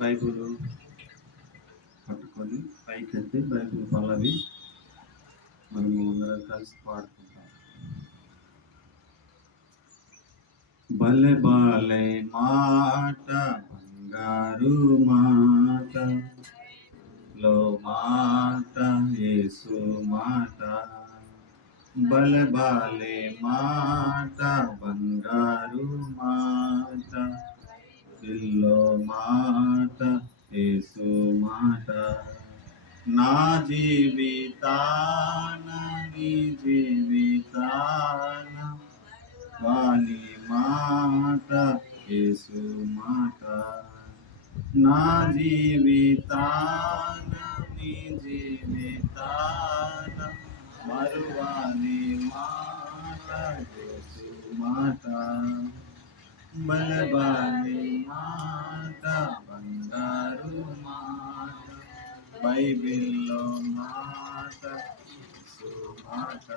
Bible పట్టుకొని పైకెత్తి Bible పల్లవి మనము అందరం కలిసి పాడుకుంటాం. భలే బాలే మాట బంగారు మాట లో మాట యేసు మాట, భలే బాలే మాట బంగారు మాట ఇల్లో మాట యేసు మాట, నా జీవితాన నీ జీవితాన వాని మాట యేసు మాట, నా జీవితాన నీ జీవితాన మరువాని మాట యేసు మాట, బలబాలి మాట బంగారు మాట బైబిల్లో మాట యేసు మాట.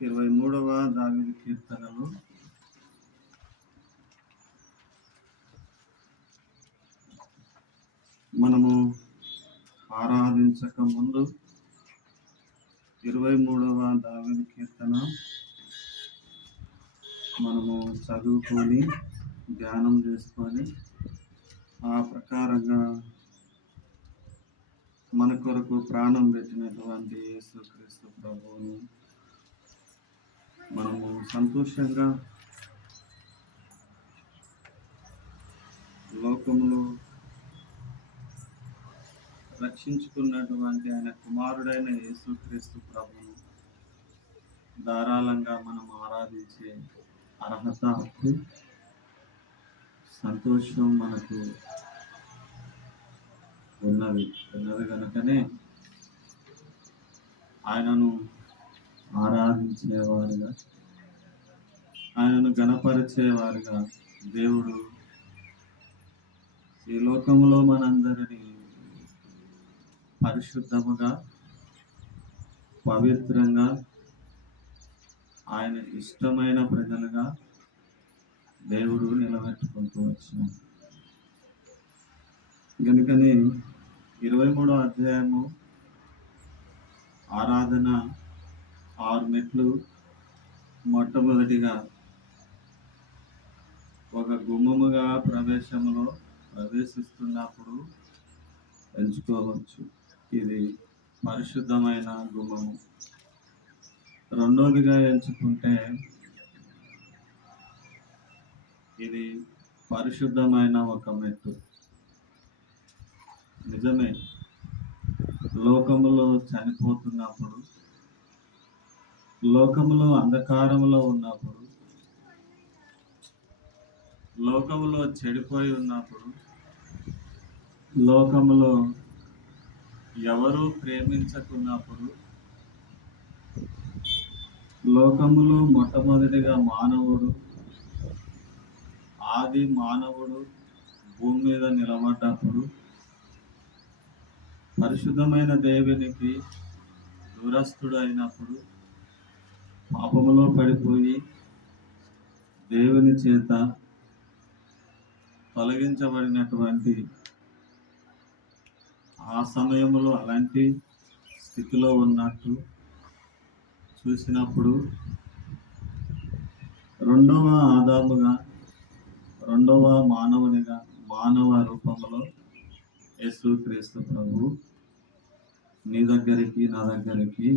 23వ దావీదు కీర్తనలు మనము ఆరాధించక ముందు 23వ దావీదు కీర్తన మనము చదువుకొని ధ్యానం చేసుకొని ఆ ప్రకారంగా మన కొరకు ప్రాణం పెట్టినటువంటి యేసుక్రీస్తు ప్రభువును మనము సంతోషంగా లోకములో రక్షించుకున్నటువంటి ఆయన కుమారుడైన యేసుక్రీస్తు ప్రభువును ధారాళంగా మనం ఆరాధించే అర్హత, హక్కు, సంతోషం మనకు ఉన్నది కనుకనే ఆయనను ఆరాధించేవారుగా, ఆయనను గణపరిచేవారుగా దేవుడు ఈ లోకంలో మనందరినీ పరిశుద్ధముగా, పవిత్రంగా, ఆయన ఇష్టమైన ప్రజలుగా దేవుడు నిలబెట్టుకుంటూ వచ్చినాడు. కనుకనే 23వ అధ్యాయము ఆరాధన 6 మెట్లు. మొట్టమొదటిగా ఒక గుమ్మముగా ప్రవేశిస్తున్నప్పుడు ఎంచుకోవచ్చు, ఇది పరిశుద్ధమైన గుమ్మము. రెండోదిగా ఎంచుకుంటే ఇది పరిశుద్ధమైన ఒక మెట్టు. నిజమే, లోకములో చనిపోతున్నప్పుడు, లోకములో అంధకారములో ఉన్నప్పుడు, లోకములో చెడిపోయి ఉన్నప్పుడు, లోకములో ఎవరు ప్రేమించకున్నప్పుడు, లోకములో మొట్టమొదటిగా ఆది మానవుడు భూమి మీద నిలబడ్డప్పుడు, పరిశుద్ధమైన దేవునికి దూరస్థుడు అయినప్పుడు, పాపములో పడిపోయి దేవుని చేత తొలగించబడినటువంటి ఆ సమయంలో అలాంటి స్థితిలో ఉన్నట్టు చూసినప్పుడు, రెండవ ఆదాముగా, రెండవ మానవునిగా, మానవ రూపంలో యేసుక్రీస్తు ప్రభు నీ దగ్గరికి, నా దగ్గరికి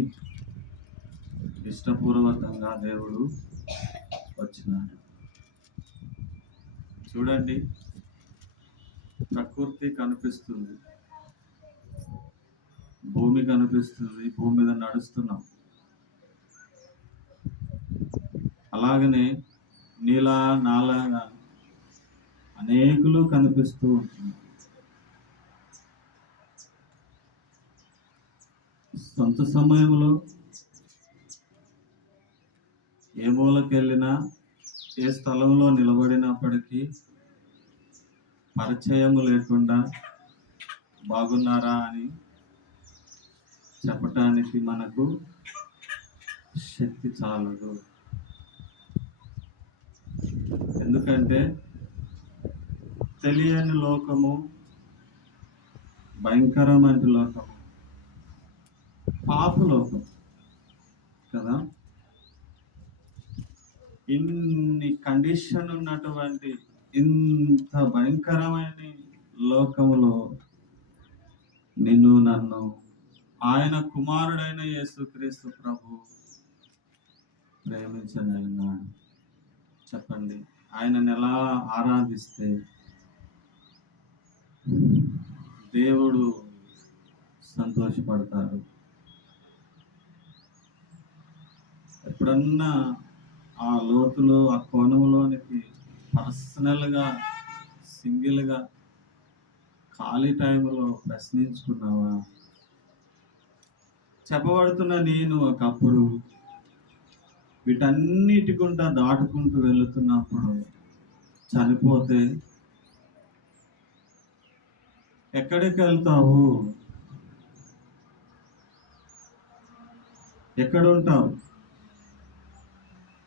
ఇష్టపూర్వకంగా దేవుడు వచ్చినాడు. చూడండి, ప్రకృతి కనిపిస్తుంది, భూమి కనిపిస్తుంది, భూమి మీద నడుస్తున్నాం. అలాగనే నీలా నాలాగా అనేకులు కనిపిస్తూ ఉంటున్నారు. సొంత సమయంలో ఏ మూలకి వెళ్ళినా, ఏ స్థలంలో నిలబడినప్పటికీ పరిచయము లేకుండా బాగున్నారా అని చెప్పటానికి మనకు శక్తి చాలదు. ఎందుకంటే తెలియని లోకము, భయంకరమైన లోకము, పాప లోకం కదా. ఇన్ని కండిషన్ ఉన్నటువంటి ఇంత భయంకరమైన లోకములో నిన్ను నన్ను ఆయన కుమారుడైన యేసుక్రీస్తు ప్రభు ప్రేమించనన్నాడు. చెప్పండి, ఆయనను ఎలా ఆరాధిస్తే దేవుడు సంతోషపడతారు? ఎప్పుడన్నా ఆ లోతులో, ఆ కోణంలోనికి పర్సనల్గా, సింగిల్గా ఖాళీ టైంలో ప్రశ్నించుకున్నావా? చెప్పబడుతున్న నేను ఒకప్పుడు వీటన్నిటి గుండా దాటుకుంటూ వెళుతున్నప్పుడు చనిపోతే ఎక్కడికి వెళ్తావు? ఎక్కడుంటావు?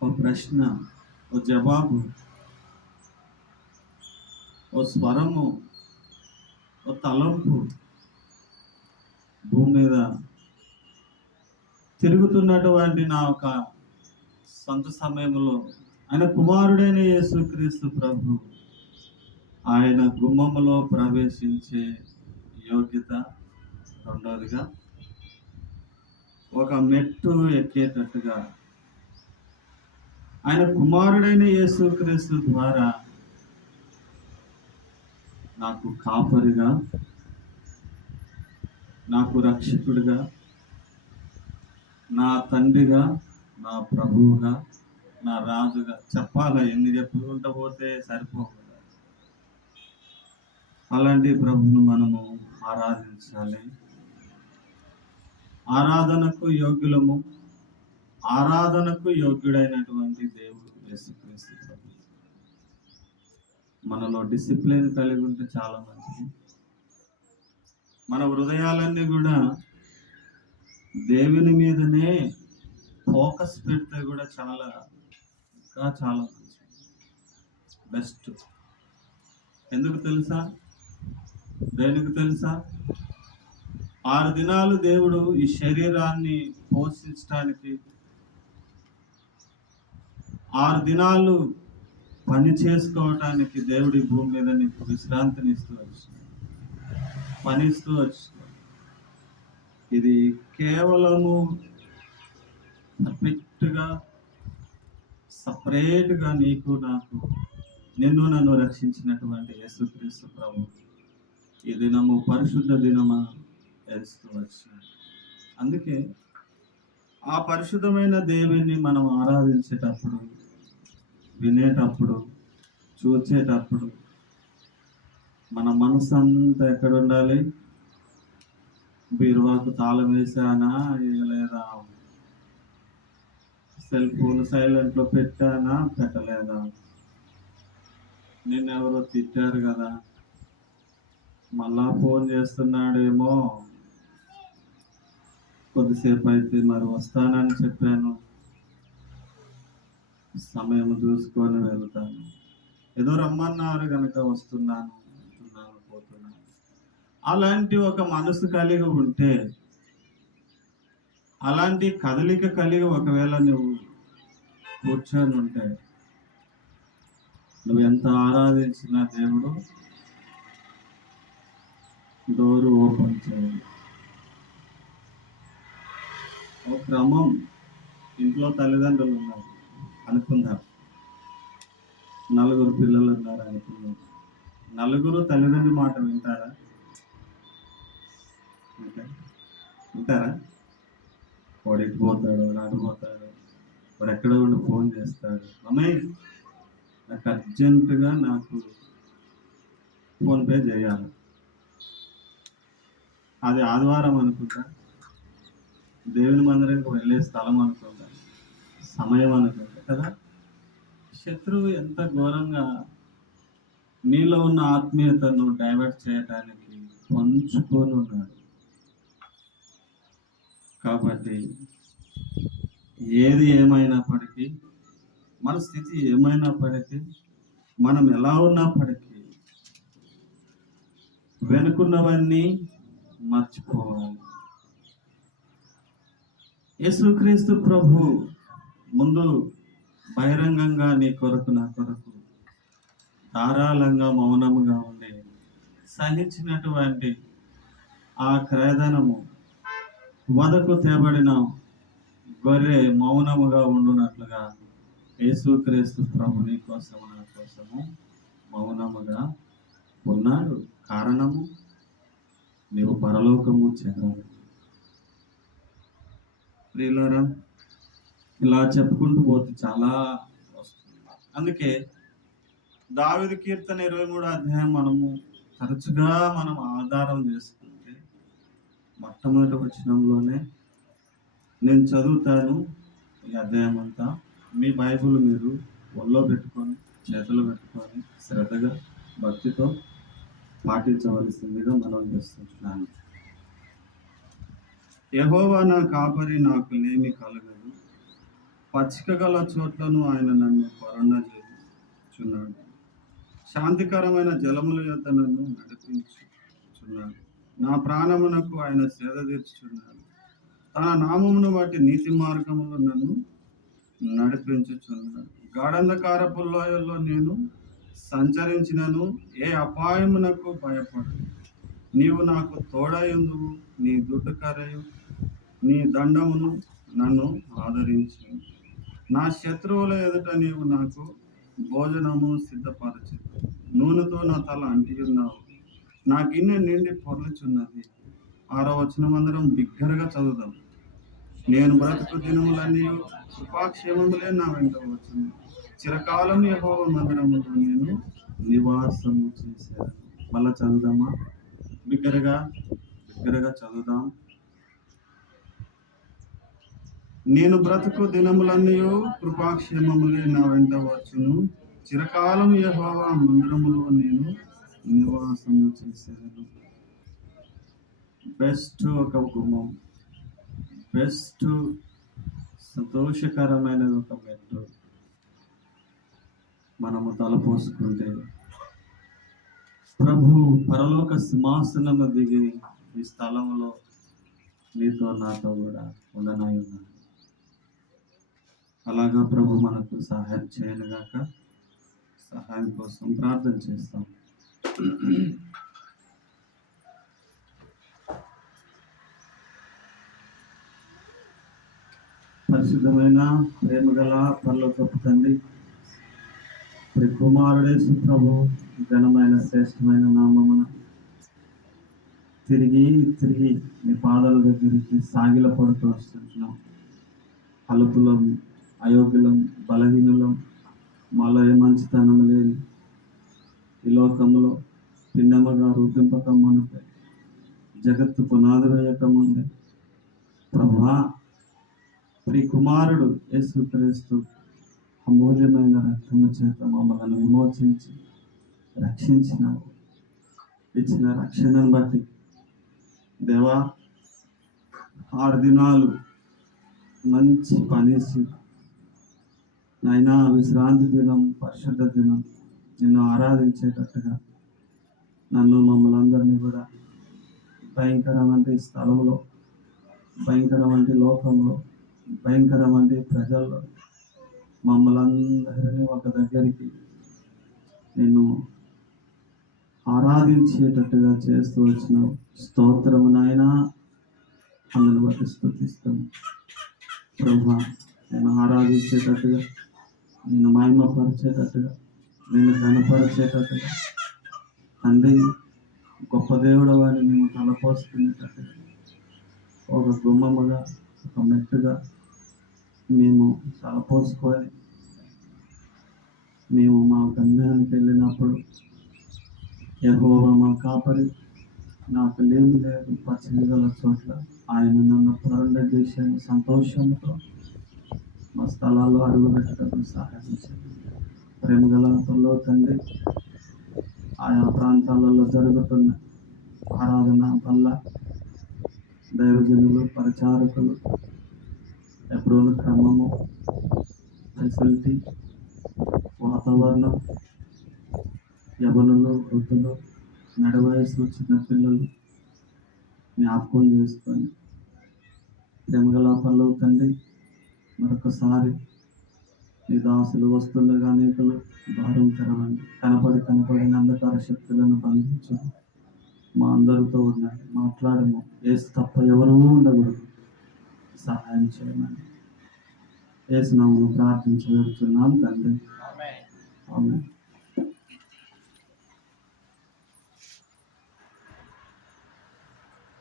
ఓ ప్రశ్న, ఓ జవాబు, ఓ స్వరము, ఓ తలంపు భూమి మీద తిరుగుతున్నటువంటి నా ఒక సొంత సమయంలో ఆయన కుమారుడైన యేసుక్రీస్తు ప్రభు ఆయన గుమ్మములో ప్రవేశించే యోగ్యత, రెండవదిగా ఒక మెట్టు ఎక్కేటట్టుగా ఆయన కుమారుడైన యేసుక్రీస్తు ద్వారా నాకు కాపరిగా, నాకు రక్షకుడిగా, నా తండ్రిగా, నా ప్రభువుగా, నా రాజుగా చెప్పాలా? ఎన్ని చెప్పుకుంటూ పోతే సరిపోదు. అలాంటి ప్రభువును మనము ఆరాధించాలి. ఆరాధనకు యోగ్యులము, ఆరాధనకు యోగ్యుడైనటువంటి దేవుడు యేసుక్రీస్తు ప్రభు. మనలో డిసిప్లిన్ కలిగి ఉంటే చాలా మంచిది. మన హృదయాలన్నీ కూడా దేవుని మీదనే ఫోకస్ పెడితే కూడా ఇంకా చాలా మంచిది, బెస్ట్. ఎందుకు తెలుసా? దేనికి తెలుసా? 6 దినాలు దేవుడు ఈ శరీరాన్ని పోషించడానికి, 6 దినాలు పని చేసుకోవటానికి దేవుడి భూమి మీద నీకు విశ్రాంతినిస్తూ వచ్చినాడు, పనిస్తూ వచ్చినాడు. ఇది కేవలము పర్ఫెక్ట్గా, సపరేట్గా నీకు నాకు, నిన్ను నన్ను రక్షించినటువంటి యేసుక్రీస్తు ప్రభు ఈ దినము పరిశుద్ధ దినమా తెలుస్తూ వచ్చినాడు. అందుకే ఆ పరిశుద్ధమైన దేవుని మనం ఆరాధించేటప్పుడు, వినేటప్పుడు, చూచేటప్పుడు మన మనసు అంతా ఎక్కడ ఉండాలి? బీరువాకు తాళం వేసానా, లేదా సెల్ ఫోన్ సైలెంట్లో పెట్టానా, పెట్టలేదా, నిన్నెవరో తిట్టారు కదా, మళ్ళా ఫోన్ చేస్తున్నాడేమో, కొద్దిసేపు అయితే మరి వస్తానని చెప్పాను, సమయం చూసుకొని వెళ్తాను, ఏదో రమ్మన్నారు కనుక వస్తున్నాను, పోతున్నాను. అలాంటి ఒక మనసు కలిగి ఉంటే, అలాంటి కదలిక కలిగి ఒకవేళ నువ్వు కూర్చొని ఉంటే, నువ్వు ఎంత ఆరాధించినా దేవుడు డోరు ఓపెన్ చేయాలి. ఒక క్రమం, ఇంట్లో తల్లిదండ్రులు ఉన్నారు అనుకుందాం, 4 పిల్లలు ఉన్నారు అనుకుందాం. 4 తల్లిదండ్రుల మాట వింటారా? వింటారా? వాడు ఎటు పోతాడు, నాటు పోతాడు, వాడు ఎక్కడ ఉండి ఫోన్ చేస్తాడు, అమ్మాయి నాకు అర్జెంటుగా నాకు ఫోన్పే చేయాలి. అది ఆదివారం అనుకుంటా, దేవుని మందిరానికి వెళ్ళే స్థలం అనుకుంటా, సమయం అనుకుంటా కదా. శత్రువు ఎంత ఘోరంగా నీలో ఉన్న ఆత్మీయతను డైవర్ట్ చేయడానికి పంచుకొని ఉన్నాడు. కాబట్టి ఏది ఏమైనప్పటికీ, మన స్థితి ఏమైనప్పటికీ, మనం ఎలా ఉన్నప్పటికీ వెనుకున్నవన్నీ మర్చిపోవాలి. యేసుక్రీస్తు ప్రభు ముందు బహిరంగంగా నీ కొరకు నా కొరకు ధారాళంగా మౌనముగా ఉండే సహించినటువంటి ఆ క్రయధనము వదకు తేబడిన గొర్రె మౌనముగా ఉండునట్లుగా యేసుక్రీస్తు ప్రభు నీ కోసము నా కోసము మౌనముగా ఉన్నాడు. కారణము నీవు పరలోకము చేరాలి. ప్రియులారా, ఇలా చెప్పుకుంటూ పోతే చాలా వస్తుంది. అందుకే దావీదు కీర్తన 23వ అధ్యాయం మనము తరచుగా మనం ఆధారం చేసుకుంటే మొట్టమొదటి వచనంలోనే నేను చదువుతాను ఈ అధ్యాయం అంతా. మీ బైబిల్ మీరు ఒళ్ళో పెట్టుకొని చేతులు పెట్టుకొని శ్రద్ధగా భక్తితో పాటించవలసిందిగా మనం చేస్తున్నాను. యెహోవా నా కాపరి, నాకు లేమి కలగదు. పచ్చిక గల చోట్లను ఆయన నన్ను చేయుచున్నాడు. శాంతికరమైన జలముల యొద్ద నన్ను నడిపించుచున్నాడు. నా ప్రాణమునకు ఆయన సేద తీర్చుచున్నాడు. తన నామమును బట్టి నీతి మార్గములో నన్ను నడిపించుచున్నాడు. గాఢంధకారపు లోయల్లో నేను సంచరించినను ఏ అపాయమునకు భయపడను. నీవు నాకు తోడయుందువు. నీ దుడ్డు కర్రయు నీ దండమును నన్ను ఆదరించి, నా శత్రువుల ఎదుట నీవు నాకు భోజనము సిద్ధపరచు. నూనెతో నా తల అంటియున్నావు. నా గిన్నె నిండి పొర్లుచున్నది. 6వ వచనం అందరం బిగ్గరగా చదువుదాం. నేను బ్రతుకు దినములన్నీ కృపాక్షేమములే నా వెంట వచ్చును. చిరకాలం యెహోవా మందిరములో నేను నివాసము చేశాను. మళ్ళా చదువుదామా? బిగ్గరగా చదువుదాం. నేను బ్రతుకు దినములన్నీ కృపాక్షేమములే నా వెంట వచ్చును. చిరకాలం యెహోవా మందిరములో నేను నివాసము చేశాను. బెస్ట్ ఒక గుమ్మం, బెస్ట్ సంతోషకరమైన ఒక మెట్టు మనము తలపోసుకుంటే ప్రభు పరలోక సింహాసనము దిగి ఈ స్థలంలో నీతో నాతో కూడా ఉండనై ఉన్నాడు. అలాగా ప్రభు మనకు సహాయం చేయనుగాక. సహాయం కోసం ప్రార్థన చేస్తాం. పరిశుద్ధమైన ప్రేమగల పరలోకపు తండ్రి, కుమారుడేసు ప్రభు ఘనమైన శ్రేష్టమైన నామమున తిరిగి మీ పాదాల దగ్గరికి సాగిల పడుతూ వస్తున్నాం. అలుపులం, అయోగ్యులం, బలహీనులం, మాలో ఏ మంచితనం లేని ఈ లోకంలో భిన్నముగా రూపింపక మునిపే, జగత్తు పునాది వేయక ముందే ప్రభువా, ప్రియ కుమారుడు యేసుక్రీస్తు అమూల్యమైన రక్తము చేత మమ్మల్ని విమోచించి రక్షించినావు. ఇచ్చిన రక్షణను బట్టి దేవా, 6 దినాలు మంచి పనేసి నైనా విశ్రాంతి దినం, పరిశుద్ధ దినం నిన్ను ఆరాధించేటట్టుగా నన్ను మమ్మల్ని అందరినీ కూడా భయంకరమైన స్థలంలో, భయంకరమైన లోకంలో, భయంకరమైన ప్రజల్లో మమ్మల్ని అందరినీ ఒక దగ్గరికి నేను ఆరాధించేటట్టుగా చేస్తూ వచ్చినావు. స్తోత్రము నాయనా, అందును బట్టి స్తుతిస్తాను. ప్రభా, నేను ఆరాధించేటట్టుగా, నిన్ను మహిమపరిచేటట్టుగా, నిన్ను ఘనపరిచేటట్టుగా తండ్రి, గొప్ప దేవుడు వారిని మేము తలపోసుకునేటట్టుగా ఒక గుమ్మముగా, ఒక మెట్టుగా మేము తలపోసుకొని మేము మా గమ్యానికి వెళ్ళినప్పుడు యెహోవా మా కాపరి, నాకు లేమి లేదు, పచ్చని గల చోట్ల ఆయన నన్ను పునరుద్ధరించాను. సంతోషంతో మా స్థలాల్లో అడుగుపెట్టడం సహాయించండి. ప్రేమగల పరలో తండ్రి, ఆయా ప్రాంతాలలో జరుగుతున్న ఆరాధన వల్ల దైవజనులు, పరిచారకులు ఎప్పుడూ క్రమము, ఫెసిలిటీ, వాతావరణం, యవనులు, వృద్ధులు నడవయసు చిన్నపిల్లలు జ్ఞాపకం చేసుకొని ప్రేమగల పనులు తండ్రి మరొకసారి నీ దాసులు వస్తుండగా అనేకులు భారం తెరవండి. కనపడిన అంధకార శక్తులను బంధించు. మా అందరితో ఉండండి, మాట్లాడము. ఏసు తప్ప ఎవరూ ఉండకూడదు, సహాయం చేయమని ఏసు నామమున ప్రార్థించి వేడుచున్నాం తండ్రి, ఆమేన్.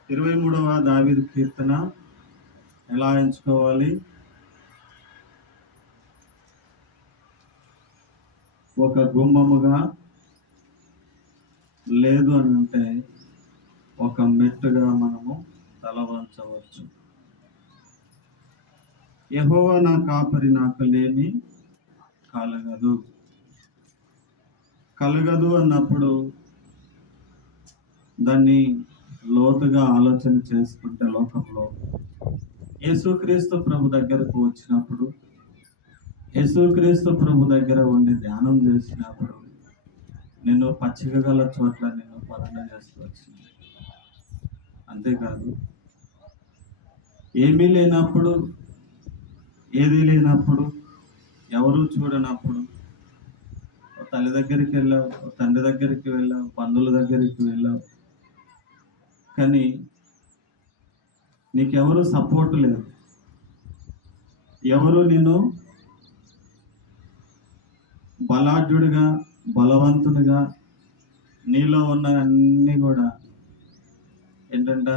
23వ దావీదు కీర్తన ఎలా ఎంచుకోవాలి? ఒక గుమ్మముగా లేదు అని అంటే ఒక మెట్టుగా మనము తల వంచవచ్చు. యెహోవా నా కాపరి, నాకు లేమి కలగదు అన్నప్పుడు దాన్ని లోతుగా ఆలోచన చేసుకుంటే లోకంలో యేసుక్రీస్తు ప్రభు దగ్గరకు వచ్చినప్పుడు, యేసుక్రీస్తు ప్రభు దగ్గర ఉండి ధ్యానం చేసినప్పుడు నిన్ను పచ్చిక గల చోట్ల నిన్ను పరణ చేస్తూ వచ్చింది. అంతేకాదు, ఏమీ లేనప్పుడు, ఏది లేనప్పుడు, ఎవరు చూడనప్పుడు తల్లి దగ్గరికి వెళ్ళావు, తండ్రి దగ్గరికి వెళ్ళావు, బంధువుల దగ్గరికి వెళ్ళావు, కానీ నీకెవరు సపోర్ట్ లేదు. ఎవరు నిన్ను బలాఢ్యుడిగా, బలవంతునిగా, నీలో ఉన్న అన్నీ కూడా ఏంటంట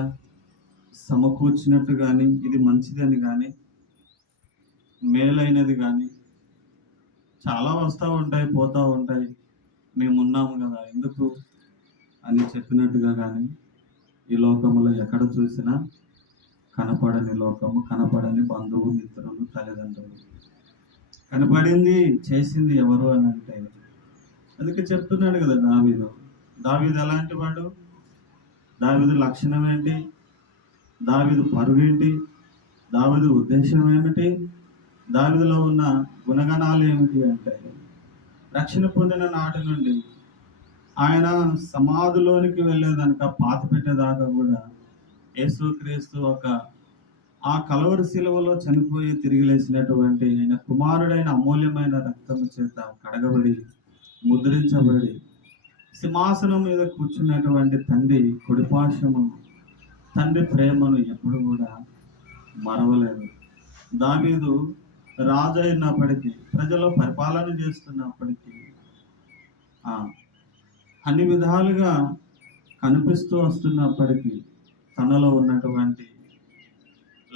సమకూర్చినట్టు కానీ, ఇది మంచిదని కానీ, మేలైనది కానీ చాలా వస్తూ ఉంటాయి, పోతూ ఉంటాయి, మేమున్నాము కదా ఎందుకు అని చెప్పినట్టుగా కానీ ఈ లోకంలో ఎక్కడ చూసినా కనపడని లోకము, కనపడని బంధువు, మిత్రులు, తల్లిదండ్రులు. కనపడింది చేసింది ఎవరు అని అంటే, అందుకే చెప్తున్నాడు కదా దావీదు ఎలాంటి వాడు, దావీదు లక్షణం ఏంటి, దావీదు పరువు ఏంటి, దావీదు ఉద్దేశం ఏమిటి, దావీదులో ఉన్న గుణగణాలు ఏమిటి అంటే, రక్షణ పొందిన నాటి నుండి ఆయన సమాధిలోనికి వెళ్ళేదానిక పాత పెట్టేదాకా కూడా యేసుక్రీస్తు ఆ కలవరి శిలువలో చనిపోయి తిరిగి లేచినటువంటి ఆయన కుమారుడైన అమూల్యమైన రక్తము చేత కడగబడి ముద్రించబడి సింహాసనం మీద కూర్చున్నటువంటి తండ్రి కుడిపార్శ్వమును, తండ్రి ప్రేమను ఎప్పుడు కూడా మరవలేదు. దావీదు రాజు అయినప్పటికీ, ప్రజలు పరిపాలన చేస్తున్నప్పటికీ అన్ని విధాలుగా కనిపిస్తూ వస్తున్నప్పటికీ తనలో ఉన్నటువంటి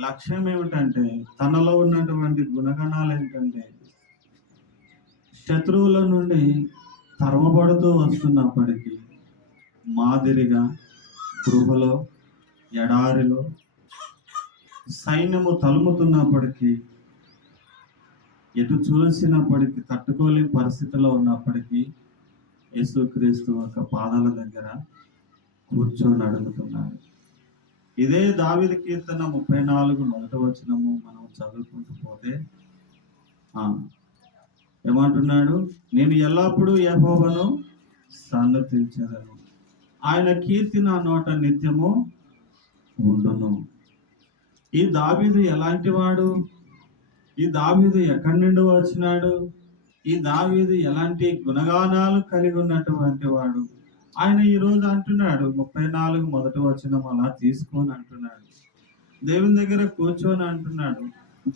లక్ష్యం ఏమిటంటే, తనలో ఉన్నటువంటి గుణగణాలు ఏంటంటే, శత్రువుల నుండి తరమబడుతూ వస్తున్నప్పటికీ మాదిరిగా గృహలో, ఎడారిలో సైన్యము తలుముతున్నప్పటికీ, ఎటు చూసినప్పటికీ తట్టుకోలేని పరిస్థితిలో ఉన్నప్పటికీ యేసుక్రీస్తు ఒక పాదాల దగ్గర కూర్చొని అడుగుతున్నాడు. ఇదే దావీదు కీర్తన 34 మొదటి వచనము మనం చదువుకుంటూ పోతే ఏమంటున్నాడు? నేను ఎల్లప్పుడూ యెహోవాను సన్నుతించెదను, ఆయన కీర్తి నా నోట నిత్యము ఉండును. ఈ దావీదు ఎలాంటి వాడు? ఈ దావీదు ఎక్కడి నుండి వచ్చినాడు? ఈ దావీదు ఎలాంటి గుణగానాలు కలిగి ఉన్నటువంటి వాడు? ఆయన ఈరోజు అంటున్నాడు, 34 మొదటి వచనం అలా తీసుకొని అంటున్నాడు, దేవుని దగ్గర కూర్చొని అంటున్నాడు,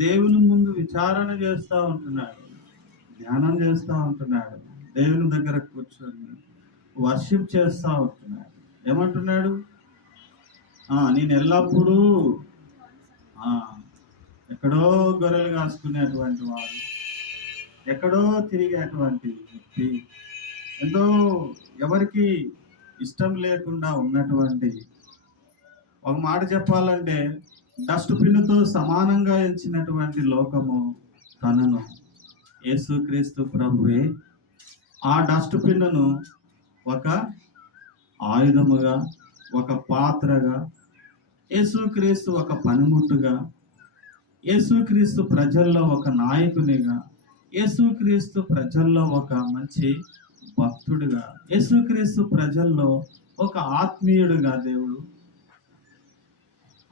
దేవుని ముందు విచారణ చేస్తూ ఉంటున్నాడు, ధ్యానం చేస్తూ ఉంటున్నాడు, దేవుని దగ్గర కూర్చొని వర్షిప్ చేస్తూ ఉంటున్నాడు. ఏమంటున్నాడు? నేను ఎల్లప్పుడూ ఎక్కడో గొర్రెలు కాసుకునేటువంటి వాడు, ఎక్కడో తిరిగేటువంటి వ్యక్తి, ఎంతో ఎవరికి ఇష్టం లేకుండా ఉన్నటువంటి, ఒక మాట చెప్పాలంటే డస్ట్బిన్తో సమానంగా ఎంచినటువంటి లోకము తనను యేసుక్రీస్తు ప్రభువే ఆ డస్ట్బిన్ను ఒక ఆయుధముగా, ఒక పాత్రగా, యేసుక్రీస్తు ఒక పనిముట్టుగా, యేసుక్రీస్తు ప్రజల్లో ఒక నాయకునిగా, యేసుక్రీస్తు ప్రజల్లో ఒక మంచి భక్తుడిగా, యేసుక్రీస్తు ప్రజల్లో ఒక ఆత్మీయుడుగా దేవుడు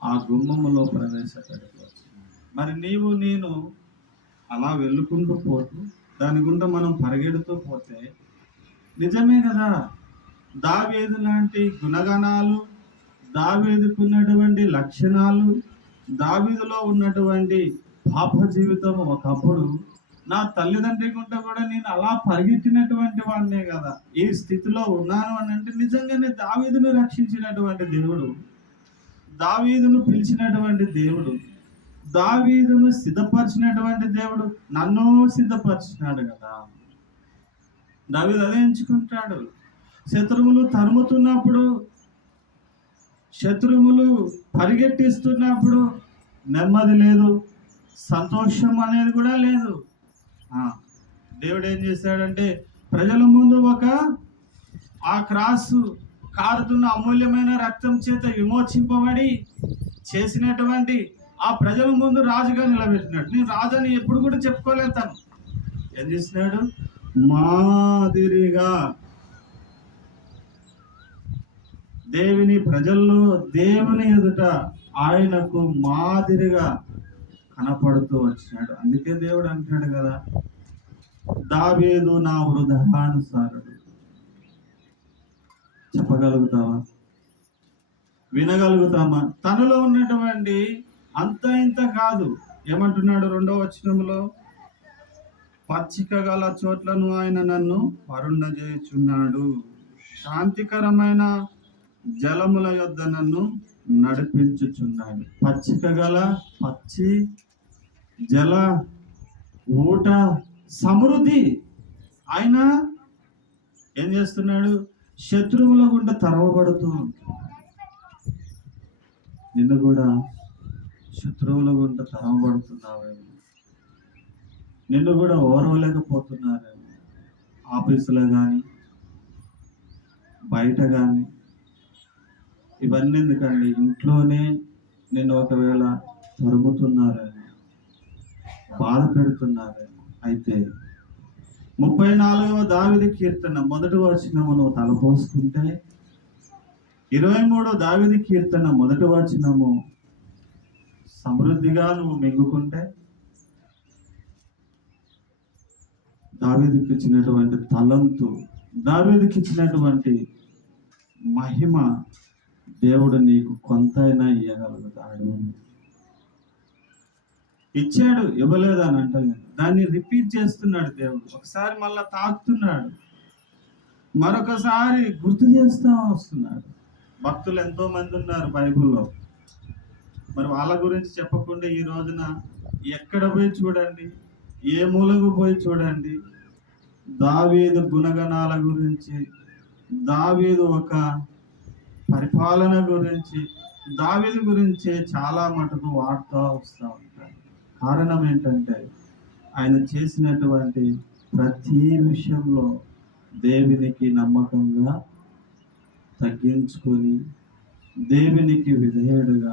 ఆ గుమ్మములో ప్రవేశపెట్టవచ్చు. మరి నీవు నేను అలా వెళ్ళుకుంటూ పోతూ దాని గుండా మనం పరిగెడుతూ పోతే నిజమే కదా, దావీదు లాంటి గుణగణాలు, దావీదుకున్నటువంటి లక్షణాలు, దావీదులో ఉన్నటువంటి పాప జీవితం ఒకప్పుడు నా తల్లిదండ్రి గుంట కూడా నేను అలా పరిగెత్తినటువంటి వాడినే కదా ఈ స్థితిలో ఉన్నాను అని అంటే నిజంగానే దావీదును రక్షించినటువంటి దేవుడు, దావీదును పిలిచినటువంటి దేవుడు, దావీదును సిద్ధపరిచినటువంటి దేవుడు నన్ను సిద్ధపరిచినాడు కదా. దావీదు అదే ఎంచుకుంటాడు. శత్రువులు తరుముతున్నప్పుడు, శత్రువులు పరిగెట్టిస్తున్నప్పుడు నెమ్మది లేదు, సంతోషం అనేది కూడా లేదు. దేవుడు ఏం చేశాడంటే ప్రజల ముందు ఆ క్రాసు కారుతున్న అమూల్యమైన రక్తం చేత విమోచింపబడి చేసినటువంటి ఆ ప్రజల ముందు రాజుగా నిలబెట్టినాడు. నేను రాజు అని ఎప్పుడు కూడా చెప్పుకోలేదు. తను ఏం చేసినాడు? మాదిరిగా దేవుని ప్రజల్లో దేవుని ఎదుట ఆయనకు మాదిరిగా కనపడుతూ వచ్చినాడు. అందుకే దేవుడు అంటున్నాడు కదా, దావీదు నా హృదయానుసారుడు. చెప్పగలుగుతావా? వినగలుగుతామా? తనలో ఉన్నటువంటి అంత ఇంత కాదు. ఏమంటున్నాడు 2వ వచనంలో? పచ్చిక గల చోట్లను ఆయన నన్ను పరుండజేయుచున్నాడు, శాంతికరమైన జలముల యొద్ద నన్ను నడిపించుచున్నాడు. పచ్చిక గల పచ్చి జల ఊట సమృద్ధి. ఆయన ఏం చేస్తున్నాడు? శత్రువుల గుండా తరవబడుతూ నిన్ను కూడా శత్రువుల గుండా తరవబడుతున్నావేమో, నిన్ను కూడా ఓర్వలేకపోతున్నారేమో. ఆఫీసులో కానీ బయట కానీ ఇవన్నీ ఎందుకండి, ఇంట్లోనే నిన్ను ఒకవేళ తరుముతున్నారేమో, బాధ పెడుతున్నారేమో. అయితే 34వ దావీదు కీర్తన 1వ వచనము నువ్వు తలపోసుకుంటే, 23 దావీదు కీర్తన 1వ వచనము సమృద్ధిగా నువ్వు మింగుకుంటే, దావీదుకి ఇచ్చినటువంటి తలంతు, దావీదుకి ఇచ్చినటువంటి మహిమ దేవుడు నీకు కొంతైనా ఇవ్వగలుగుతాడు. ఇచ్చాడు, ఇవ్వలేదు అని అంటలేదు. దాన్ని రిపీట్ చేస్తున్నాడు దేవుడు. ఒకసారి మళ్ళా తాకుతున్నాడు, మరొకసారి గుర్తు చేస్తూ వస్తున్నాడు. భక్తులు ఎంతో మంది ఉన్నారు బైబిల్లో. మరి వాళ్ళ గురించి చెప్పకుండా ఈ రోజున ఎక్కడ పోయి చూడండి, ఏ మూలకు పోయి చూడండి, దావీదు గుణగణాల గురించి, దావీదు ఒక పరిపాలన గురించి, దావీదు గురించి చాలా మటుకు వాడుతూ వస్తూ ఉంటారు. కారణం ఏంటంటే ఆయన చేసినటువంటి ప్రతి విషయంలో దేవునికి నమ్మకంగా తగ్గించుకొని, దేవునికి విధేయుడుగా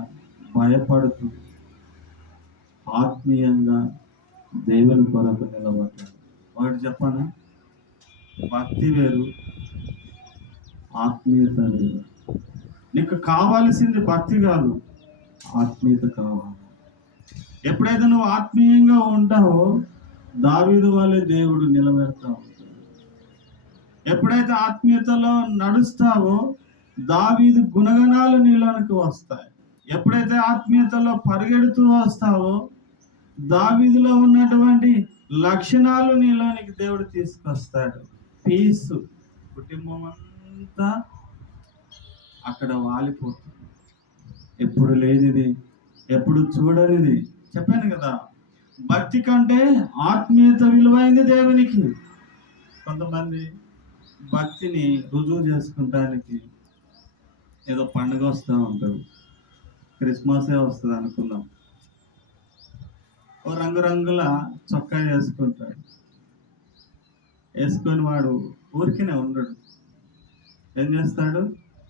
భయపడుతూ ఆత్మీయంగా దేవుని కొరకు నిలబడ్డాడు. ఒకటి చెప్పనా, భక్తి వేరు, ఆత్మీయత వేరు. నీకు కావాల్సింది భక్తి కాదు, ఆత్మీయత కావాలి. ఎప్పుడైతే నువ్వు ఆత్మీయంగా ఉంటావో దావీదు వలె దేవుడు నిలబెడతా ఉంటాడు. ఎప్పుడైతే ఆత్మీయతలో నడుస్తావో దావీదు గుణగణాలు నీలోనికి వస్తాయి. ఎప్పుడైతే ఆత్మీయతలో పరిగెడుతూ వస్తావో దావీదులో ఉన్నటువంటి లక్షణాలు నీలోనికి దేవుడు తీసుకొస్తాడు. పీస్, కుటుంబం అంతా అక్కడ వాలిపోతుంది. ఎప్పుడు లేనిది, ఎప్పుడు చూడనిది. చెప్పాను కదా, భక్తి కంటే ఆత్మీయత విలువైంది దేవునికి. కొంతమంది భక్తిని రుజువు చేసుకుంటానికి ఏదో పండుగ వస్తూ ఉంటుంది, క్రిస్మసే వస్తుంది అనుకుందాం, ఓ రంగురంగుల చొక్కా వేసుకుంటాడు. వేసుకొని వాడు ఊరికినే ఉండడు, ఏం చేస్తాడు?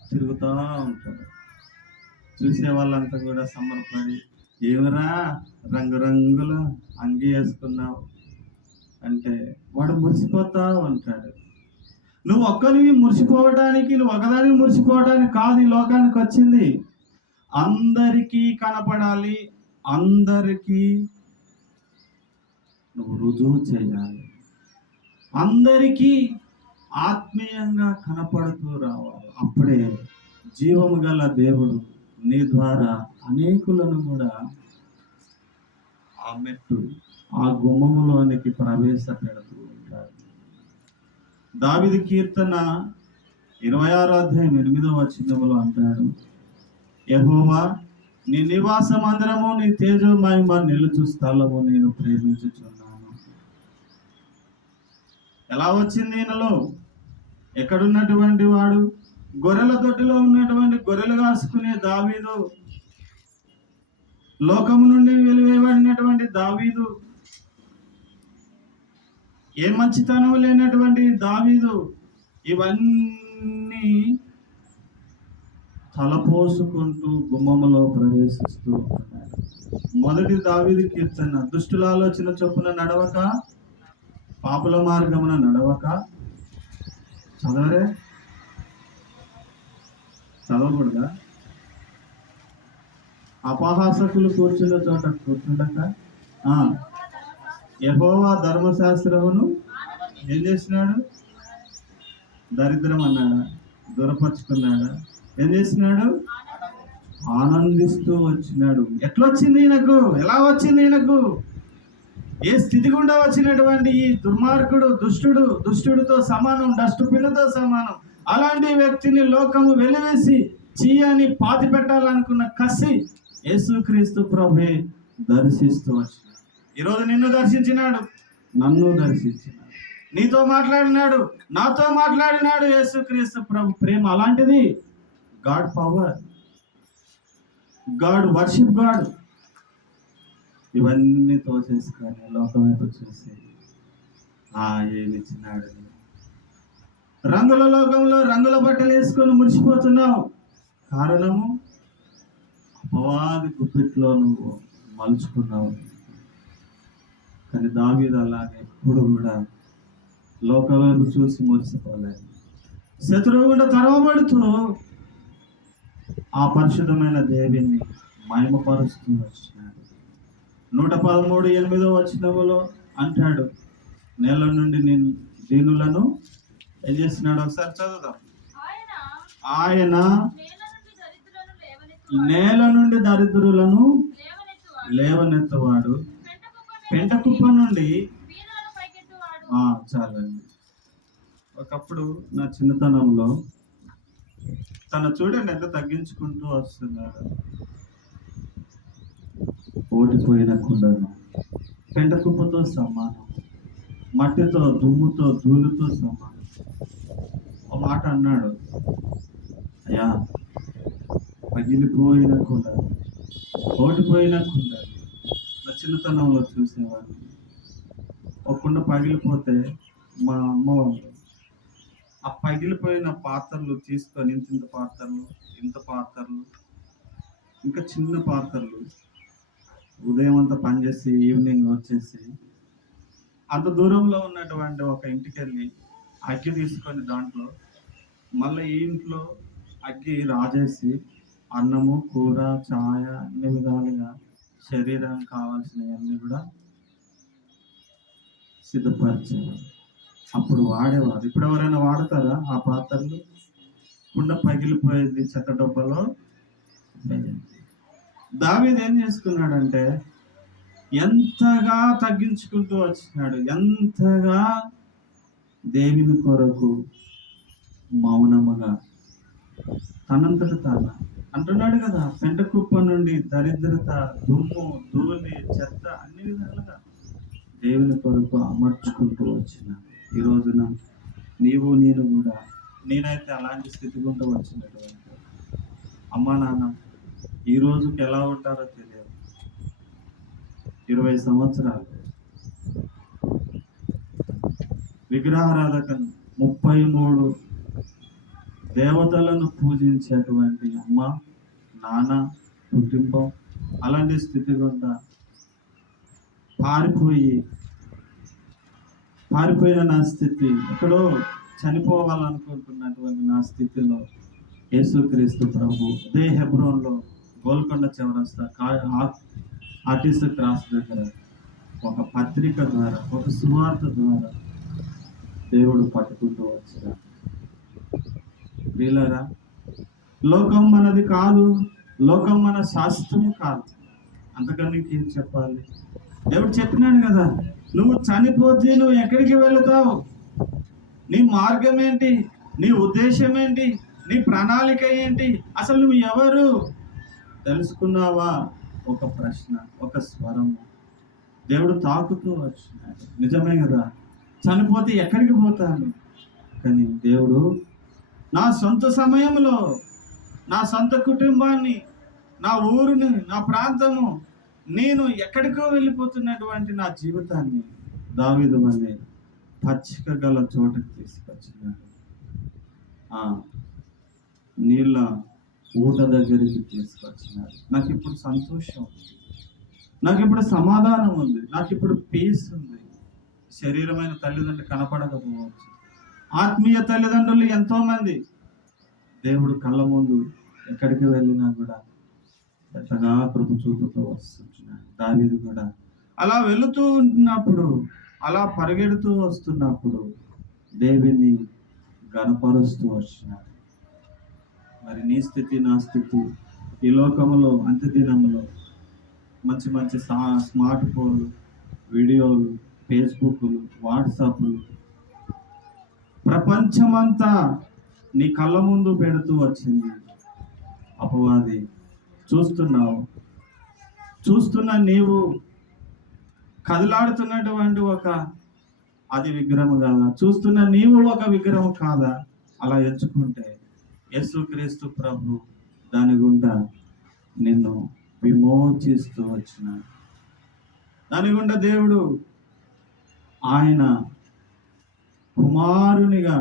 తిరుగుతూ ఉంటాడు. చూసే వాళ్ళంతా కూడా సంబరపడి, ఏమరా రంగురంగుల అంగి వేసుకున్నావు అంటే వాడు మురిసిపోతా ఉంటాడు. నువ్వు ఒక్కరివి మురిసిపోవడానికి, నువ్వు ఒకదానికి మురిసిపోవడానికి కాదు ఈ లోకానికి వచ్చింది. అందరికీ కనపడాలి, అందరికీ నువ్వు రుజువు చేయాలి, అందరికీ ఆత్మీయంగా కనపడుతూ రావాలి. అప్పుడే జీవము గల దేవుడు నీ ద్వారా అనేకులను కూడా ఆ మెట్టు, ఆ గుమ్మములోనికి ప్రవేశపెడుతూ ఉంటాడు. దావీదు కీర్తన 26వ అధ్యాయం 8వ వచనములో అంటాడు, యెహోవా నీ నివాస మందిరము, నీ తేజోమహిమ నిలుచు స్థలము నేను ప్రేమించుచున్నాను. ఎలా వచ్చింది ఈయనలో? ఎక్కడున్నటువంటి వాడు? గొర్రెల దొడ్డిలో ఉన్నటువంటి గొర్రెలు కాసుకునే దావీదు, లోకము నుండి వెలివేయబడినటువంటి దావీదు, ఏ మంచితనం లేనటువంటి దావీదు ఇవన్నీ తలపోసుకుంటూ గుమ్మములో ప్రవేశిస్తూ ఉన్నాడు. మొదటి దావీదు కీర్తన, దుష్టుల ఆలోచన చొప్పున నడవక, పాపుల మార్గమున నడవక. చదవరే? చదవకూడదా? అపహాసకులు కూర్చున్న చోట కూర్చుండక, యెహోవా ధర్మశాస్త్రమును ఏం చేసినాడు? దరిద్రం అన్నాడా? దూరపరుచుకున్నాడా? ఏం చేసినాడు? ఆనందిస్తూ వచ్చినాడు. ఎట్లొచ్చింది ఈయనకు? ఎలా వచ్చింది ఈయనకు? ఏ స్థితి గుండా వచ్చినటువంటి ఈ దుర్మార్గుడు, దుష్టుడితో సమానం, డస్ట్బిన్తో సమానం. అలాంటి వ్యక్తిని లోకము వెలివేసి చీయని పాతి పెట్టాలనుకున్న కసి యేసుక్రీస్తు ప్రభువే దర్శిస్తూ వచ్చినాడు. ఈరోజు నిన్ను దర్శించినాడు, నన్ను దర్శించినాడు, నీతో మాట్లాడినాడు, నాతో మాట్లాడినాడు. యేసుక్రీస్తు ప్రభు ప్రేమ అలాంటిది. God power, God worship God. ఇవన్నీ తోసేసుకొని లోకం వైపు చూసి ఏమిచ్చినాడు. రంగుల లోకంలో రంగుల బట్టలు వేసుకొని మురిసిపోతున్నావు. కారణము అపవాది గుప్పిట్లో నువ్వు మలుచుకున్నావు. కానీ దావీదు అలాగే ఎప్పుడు కూడా లోకం వైపు చూసి మురిసిపోలేదు. శత్రువు కూడా తరవబడుతూ ఆ పరిశుద్ధమైన దేవిని మహిమపరుస్తూ వచ్చినాడు. 113:8 వచనములో అంటాడు, నేల నుండి నేను దీనులను ఏం చేస్తున్నాడు? ఒకసారి చదువుదాం. ఆయన నేల నుండి దరిద్రులను లేవనెత్తువాడు, పెంట కుప్ప నుండి. చాలండి. ఒకప్పుడు నా చిన్నతనంలో చూడండి ఎంత తగ్గించుకుంటూ వస్తున్నాడు. ఓడిపోయిన కుండను పెంట కుప్పతో సమానం, మట్టితో, దుమ్ముతో, ధూళితో సమానం. ఒక మాట అన్నాడు, అయ్యా పగిలిపోయిన కుండను, ఓడిపోయిన కుండను నా చిన్నతనంలో చూసేవాడిని. ఒక కుండ పగిలిపోతే మా అమ్మ వాళ్ళు ఆ పగిలిపోయిన పాత్రలు తీసుకొని ఇంత పాత్రలు ఇంకా చిన్న పాత్రలు ఉదయం అంతా పనిచేసి ఈవినింగ్ వచ్చేసి అంత దూరంలో ఉన్నటువంటి ఒక ఇంటికి వెళ్ళి అగ్గి తీసుకొని దాంట్లో మళ్ళీ ఈ ఇంట్లో అగ్గి రాజేసి అన్నము, కూర, ఛాయ అన్ని విధాలుగా శరీరానికి కావాల్సినవన్నీ కూడా సిద్ధపరిచేవారు. అప్పుడు వాడేవారు. ఇప్పుడు ఎవరైనా వాడతారా ఆ పాత్రలు? కుండ పగిలిపోయేది చెత్త డబ్బాలో. దావీదు ఏం చేసుకున్నాడంటే ఎంతగా తగ్గించుకుంటూ వచ్చినాడు, ఎంతగా దేవుని కొరకు మౌనముగా తనంతట తాను అంటున్నాడు కదా, పెంట కుప్ప నుండి దరిద్రత, దుమ్ము, ధూళి, చెత్త అన్ని విధాలుగా దేవుని కొరకు అమర్చుకుంటూ వచ్చిన ఈ రోజున నీవు నేను కూడా, నేనైతే అలాంటి స్థితి గుండా వచ్చినటువంటి అమ్మా నాన్న ఈ రోజుకి ఎలా ఉంటారో తెలియదు. 20 సంవత్సరాలు విగ్రహారాధకను, 33 దేవతలను పూజించేటువంటి అమ్మ నాన్న కుటుంబం అలాంటి స్థితి గుండా పారిపోయిన నా స్థితి ఎక్కడో చనిపోవాలనుకుంటున్నటువంటి నా స్థితిలో యేసుక్రీస్తు ప్రభు అదే హెబ్రోన్లో గోల్కొండ చౌరస్తా ఆర్టీసీ క్రాస్ దగ్గర ఒక పత్రిక ద్వారా, ఒక సువార్త ద్వారా దేవుడు పట్టుకుంటూ వచ్చిన వీళ్ళరా, లోకం మనది కాదు, లోకం మన శాస్త్రము కాదు. అంతకన్నా ఏం చెప్పాలి? దేవుడు చెప్పినాడు కదా, నువ్వు చనిపోతే నువ్వు ఎక్కడికి వెళుతావు? నీ మార్గం ఏంటి? నీ ఉద్దేశం ఏంటి? నీ ప్రణాళిక ఏంటి? అసలు నువ్వు ఎవరు తెలుసుకున్నావా? ఒక ప్రశ్న, ఒక స్వరము దేవుడు తాకుతూ వచ్చినాడు. నిజమే కదా, చనిపోతే ఎక్కడికి పోతాను? కానీ దేవుడు నా సొంత సమయంలో నా సొంత కుటుంబాన్ని, నా ఊరుని, నా ప్రాంతము, నేను ఎక్కడికో వెళ్ళిపోతున్నటువంటి నా జీవితాన్ని దావీదు వలె పచ్చిక గల చోటకి తీసుకొచ్చినాడు. నీళ్ళ ఊట దగ్గరికి తీసుకొచ్చినాడు. నాకు ఇప్పుడు సంతోషం ఉంది, నాకు ఇప్పుడు సమాధానం ఉంది, నాకు ఇప్పుడు పీస్ ఉంది. శరీరమైన తల్లిదండ్రులు కనపడకపోవచ్చు, ఆత్మీయ తల్లిదండ్రులు ఎంతోమంది దేవుడు కళ్ళ ముందు ఎక్కడికి వెళ్ళినా కూడా పెద్దగా కృప చూపుతూ వస్తున్నాడు. దావీదు కూడా అలా వెళుతూ ఉంటున్నప్పుడు, అలా పరిగెడుతూ వస్తున్నప్పుడు దేవుని గణపరుస్తూ వచ్చినాడు. మరి నీ స్థితి, నా స్థితి ఈ లోకములో అంత్యదినములో మంచి మంచి స్మార్ట్ ఫోన్లు, వీడియోలు, ఫేస్బుక్లు, వాట్సాప్లు ప్రపంచమంతా నీ కళ్ళ ముందు పెడుతూ వచ్చింది అపవాది. చూస్తున్నావు, చూస్తున్న నీవు కదిలాడుతున్నటువంటి అది విగ్రహం కాదా? చూస్తున్న నీవు ఒక విగ్రహం కాదా? అలా ఎంచుకుంటే యేసుక్రీస్తు ప్రభు దాని గుండా నిన్ను విమోచిస్తూ వచ్చిన దాని గుండా దేవుడు ఆయన కుమారునిగా,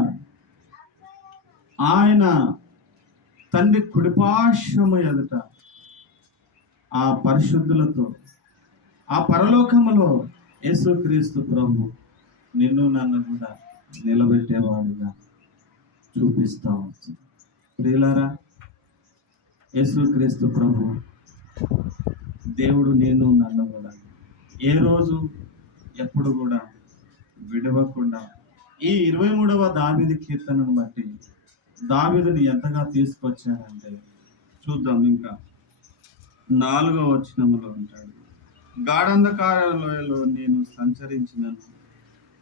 ఆయన తండ్రి కుడిపార్శ్వము ఎదుట ఆ పరిశుద్ధులతో ఆ పరలోకములో యేసుక్రీస్తు ప్రభు నిన్ను నన్ను కూడా నిలబెట్టేవాడుగా చూపిస్తా ఉంటుంది. ప్రియులారా, యేసుక్రీస్తు ప్రభు దేవుడు నేను నన్ను కూడా ఏ రోజు ఎప్పుడు కూడా విడవకుండా ఈ 23వ దావీదు కీర్తనను బట్టి దావీదుని ఎంతగా తీసుకొచ్చాడంటే చూద్దాం. ఇంకా 4వ వచనములో ఉంటాడు, గాఢంధకార లోయలో నేను సంచరించినను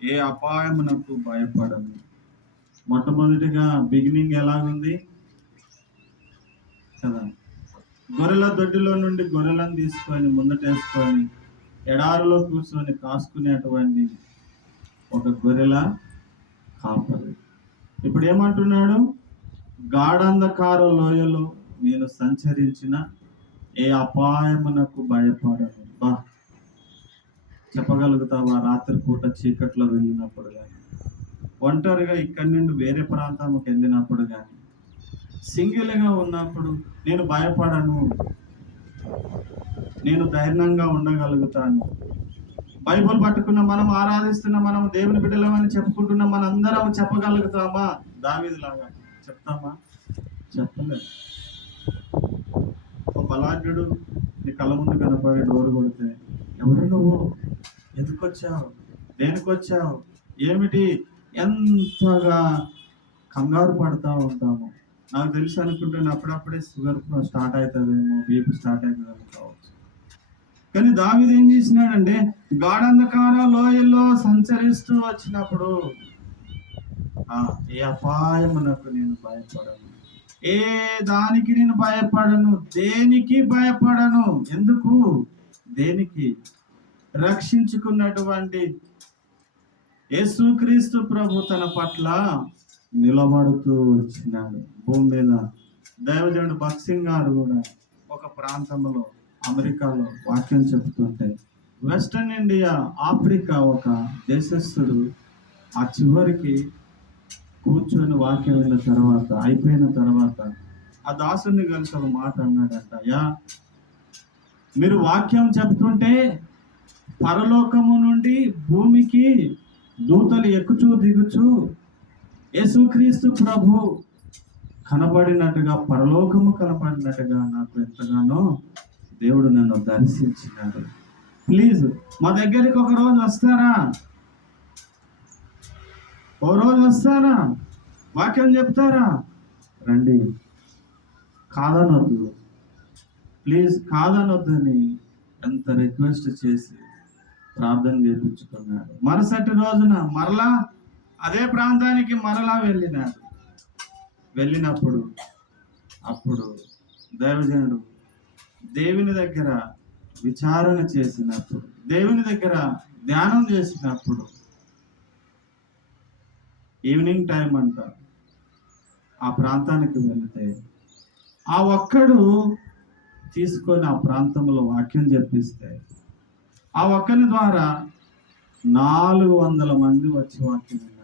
ఏ అపాయమునకు భయపడను. మొట్టమొదటిగా బిగినింగ్ ఎలాగుంది కదా, గొర్రెల దొడ్డిలో నుండి గొర్రెలను తీసుకొని ముందటేసుకొని ఎడారిలో కూర్చొని కాసుకునేటువంటి ఒక గొర్రెల కాపరి. ఇప్పుడు ఏమంటున్నాడు? గాఢంధకార లోయలో నేను సంచరించిన ఏ అపాయమునకు భయపడను. చెప్పగలుగుతావా? రాత్రిపూట చీకట్లో వెళ్ళినప్పుడు కానీ, ఒంటరిగా ఇక్కడి నుండి వేరే ప్రాంతానికి వెళ్ళినప్పుడు కానీ, సింగిల్గా ఉన్నప్పుడు నేను భయపడను, నేను ధైర్యంగా ఉండగలుగుతాను. బైబుల్ పట్టుకున్న మనం, ఆరాధిస్తున్న మనం, దేవుని బిడ్డలమని చెప్పుకుంటున్న మనందరం చెప్పగలుగుతామా? దావీదులాగా చెప్తామా? చెప్పలేదు. ఒక బలాఢ్యుడు నీ కళ్ళ ముందు కనపడి డోరు కొడితే, ఎవరు నువ్వు, ఎందుకు వచ్చావు, దేనికి వచ్చావు, ఏమిటి, ఎంతగా కంగారు పడుతూ ఉంటాము. నాకు తెలుసు అనుకుంటే అప్పుడప్పుడే షుగర్ స్టార్ట్ అవుతుందేమో, బీపీ స్టార్ట్ అవుతుందేమో కావచ్చు. కానీ దావీదు ఏం చేసినాడంటే, గాఢంధకార లోయల్లో సంచరిస్తూ వచ్చినప్పుడు ఏ అపాయమునకు నేను భయపడను, ఏ దానికి నేను భయపడను, దేనికి భయపడను. ఎందుకు? దేనికి? రక్షించుకున్నటువంటి యేసుక్రీస్తు ప్రభు తన పట్ల నిలబడుతూ వచ్చినాడు భూమి మీద. దైవజనుడు భక్సింగ్ గారు కూడా ఒక ప్రాంతంలో అమెరికాలో వాక్యం చెబుతుంటే, వెస్టర్న్ ఇండియా, ఆఫ్రికా ఒక దేశస్థుడు ఆ చివరికి కూర్చొని వాక్యం విన్న తర్వాత, అయిపోయిన తర్వాత ఆ దాసుని కలిసి ఒక మాట అన్నాడంట, అయ్యా మీరు వాక్యం చెప్తుంటే పరలోకము నుండి భూమికి దూతలు ఎక్కుచూ దిగుచూ యేసుక్రీస్తు ప్రభు కనబడినట్టుగా, పరలోకము కనబడినట్టుగా నాకు ఎంతగానో దేవుడు నన్ను దర్శించినాడు. ప్లీజ్ మా దగ్గరికి ఒక రోజు వస్తారా? ఓ రోజు వస్తారా? వాక్యం చెప్తారా? రండి. కాదనొద్దు, ప్లీజ్ కాదనొద్దని ఎంత రిక్వెస్ట్ చేసి ప్రార్థన చేయించుకున్నాడు. మరుసటి రోజున మరలా అదే ప్రాంతానికి మరలా వెళ్ళినప్పుడు అప్పుడు దైవజనుడు దేవుని దగ్గర విచారణ చేసినప్పుడు, దేవుని దగ్గర ధ్యానం చేసినప్పుడు, ఈవినింగ్ టైం అంట ఆ ప్రాంతానికి వెళితే ఆ ఒక్కడు తీసుకొని ఆ ప్రాంతంలో వాక్యం చెప్పిస్తే ఆ ఒక్కని ద్వారా 400 మంది వచ్చి వాక్యం విన్నారు.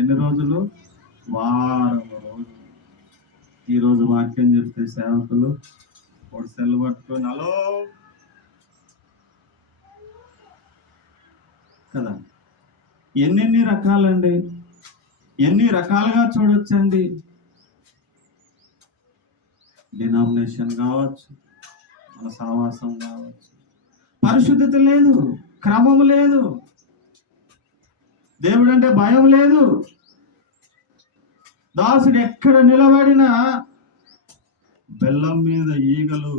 ఎన్ని రోజులు? వారం రోజులు. ఈరోజు వాక్యం చెప్తే సేవకులు ఒక సెల్ పట్టుకొని హలో కదా. ఎన్ని రకాలండి, ఎన్ని రకాలుగా చూడొచ్చండి. డినామినేషన్ కావచ్చు, మన సహవాసం కావచ్చు, పరిశుద్ధత లేదు, క్రమం లేదు, దేవుడు అంటే భయం లేదు. దాసుడు ఎక్కడ నిలబడినా బెల్లం మీద ఈగలు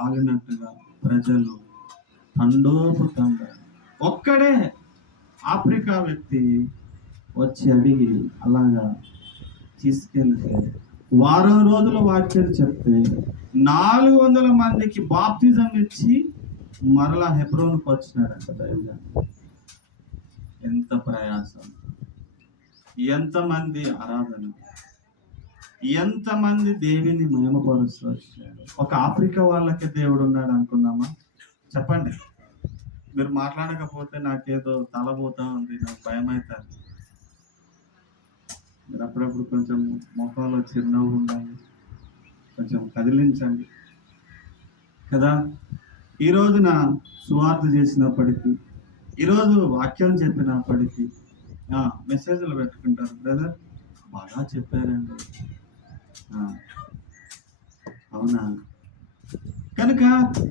ఆగినట్టుగా ప్రజలు తండోపుతండ. ఒక్కడే ఆఫ్రికా వ్యక్తి వచ్చి అడిగి అలాగా తీసుకెళ్తే వారం రోజుల వాక్యం చెప్తే 400 మందికి బాప్తిజం ఇచ్చి మరలా హెబ్రోన్కి వచ్చినారంట దైవజనుడు. ఎంత ప్రయాసం, ఎంతమంది ఆరాధన, ఎంతమంది దేవిని మహిమపరుస్తూ వచ్చాడు. ఒక ఆఫ్రికా వాళ్ళకే దేవుడు ఉన్నాడు అనుకున్నామా? చెప్పండి. మీరు మాట్లాడకపోతే నాకేదో తలబోతా ఉంది, నాకు భయం అవుతుంది. మీరు అప్పుడప్పుడు కొంచెం ముఖంలో చిరునవ్వు ఉండాలి, కొంచెం కదిలించండి కదా. ఈ రోజున సువార్త చేసినప్పటికీ, ఈరోజు వాక్యం చెప్పినప్పటికీ మెసేజ్లు పెట్టుకుంటారు. బ్రదర్ బాగా చెప్పారండి, అవునా? కనుక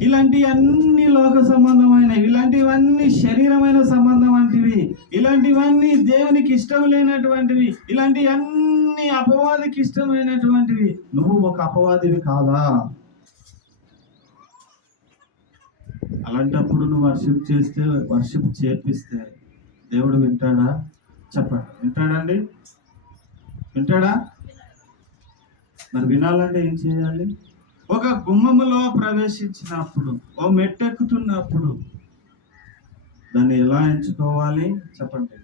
ఇలాంటి అన్ని లోక సంబంధమైనవి, ఇలాంటివన్నీ శరీరమైన సంబంధం వంటివి, ఇలాంటివన్నీ దేవునికి ఇష్టం లేనటువంటివి, ఇలాంటి అన్ని అపవాదికి ఇష్టమైనటువంటివి. నువ్వు ఒక అపవాదివి కాదా? అలాంటప్పుడు నువ్వు వర్షిప్ చేపిస్తే దేవుడు వింటాడా? చెప్పండి, వింటాడండి? వింటాడా? మరి వినాలంటే ఏం చేయాలి? ఒక గుమ్మములో ప్రవేశించినప్పుడు, ఓ మెట్టెక్కుతున్నప్పుడు దాన్ని ఎలా ఎంచుకోవాలి? చెప్పండి.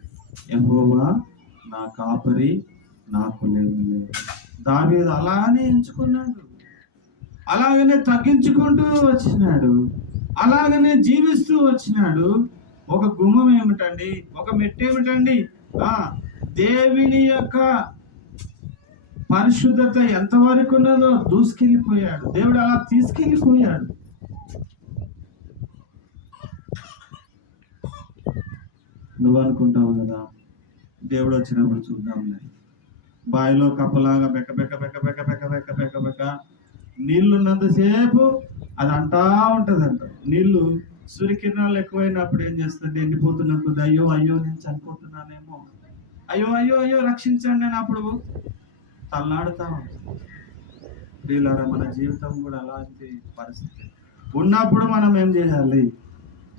యెహోవా నా కాపరి, నాకు లేమి. దావీదు అలానే ఎంచుకున్నాడు, అలాగనే తగ్గించుకుంటూ వచ్చినాడు, అలాగనే జీవిస్తూ వచ్చినాడు. ఒక గుమ్మం ఏమిటండి? ఒక మెట్టు ఏమిటండి? దేవుని యొక్క పరిశుద్ధత ఎంతవరకు ఉన్నదో దూసుకెళ్ళిపోయాడు. దేవుడు అలా తీసుకెళ్ళిపోయాడు. నువ్వు అనుకుంటావు కదా, దేవుడు వచ్చినప్పుడు చూద్దాంలే. బావిలో కప్పలాగా బెక్క బెక్క బెక్క బెక్క బెక్క బెక్క బెక్క బెక్క నీళ్లున్నంతసేపు అది అంటా ఉంటుందంట. నీళ్లు సూర్యకిరణాలు ఎక్కువైనప్పుడు ఏం చేస్తుంది? ఎండిపోతున్న కొద్ది అయ్యో అయ్యో నేను చనిపోతున్నానేమో, అయ్యో అయ్యో అయ్యో రక్షించండి అని అప్పుడు తల్లాడుతా ఉంటుంది. ప్రియులారా, మన జీవితం కూడా అలాంటి పరిస్థితి ఉన్నప్పుడు మనం ఏం చేయాలి?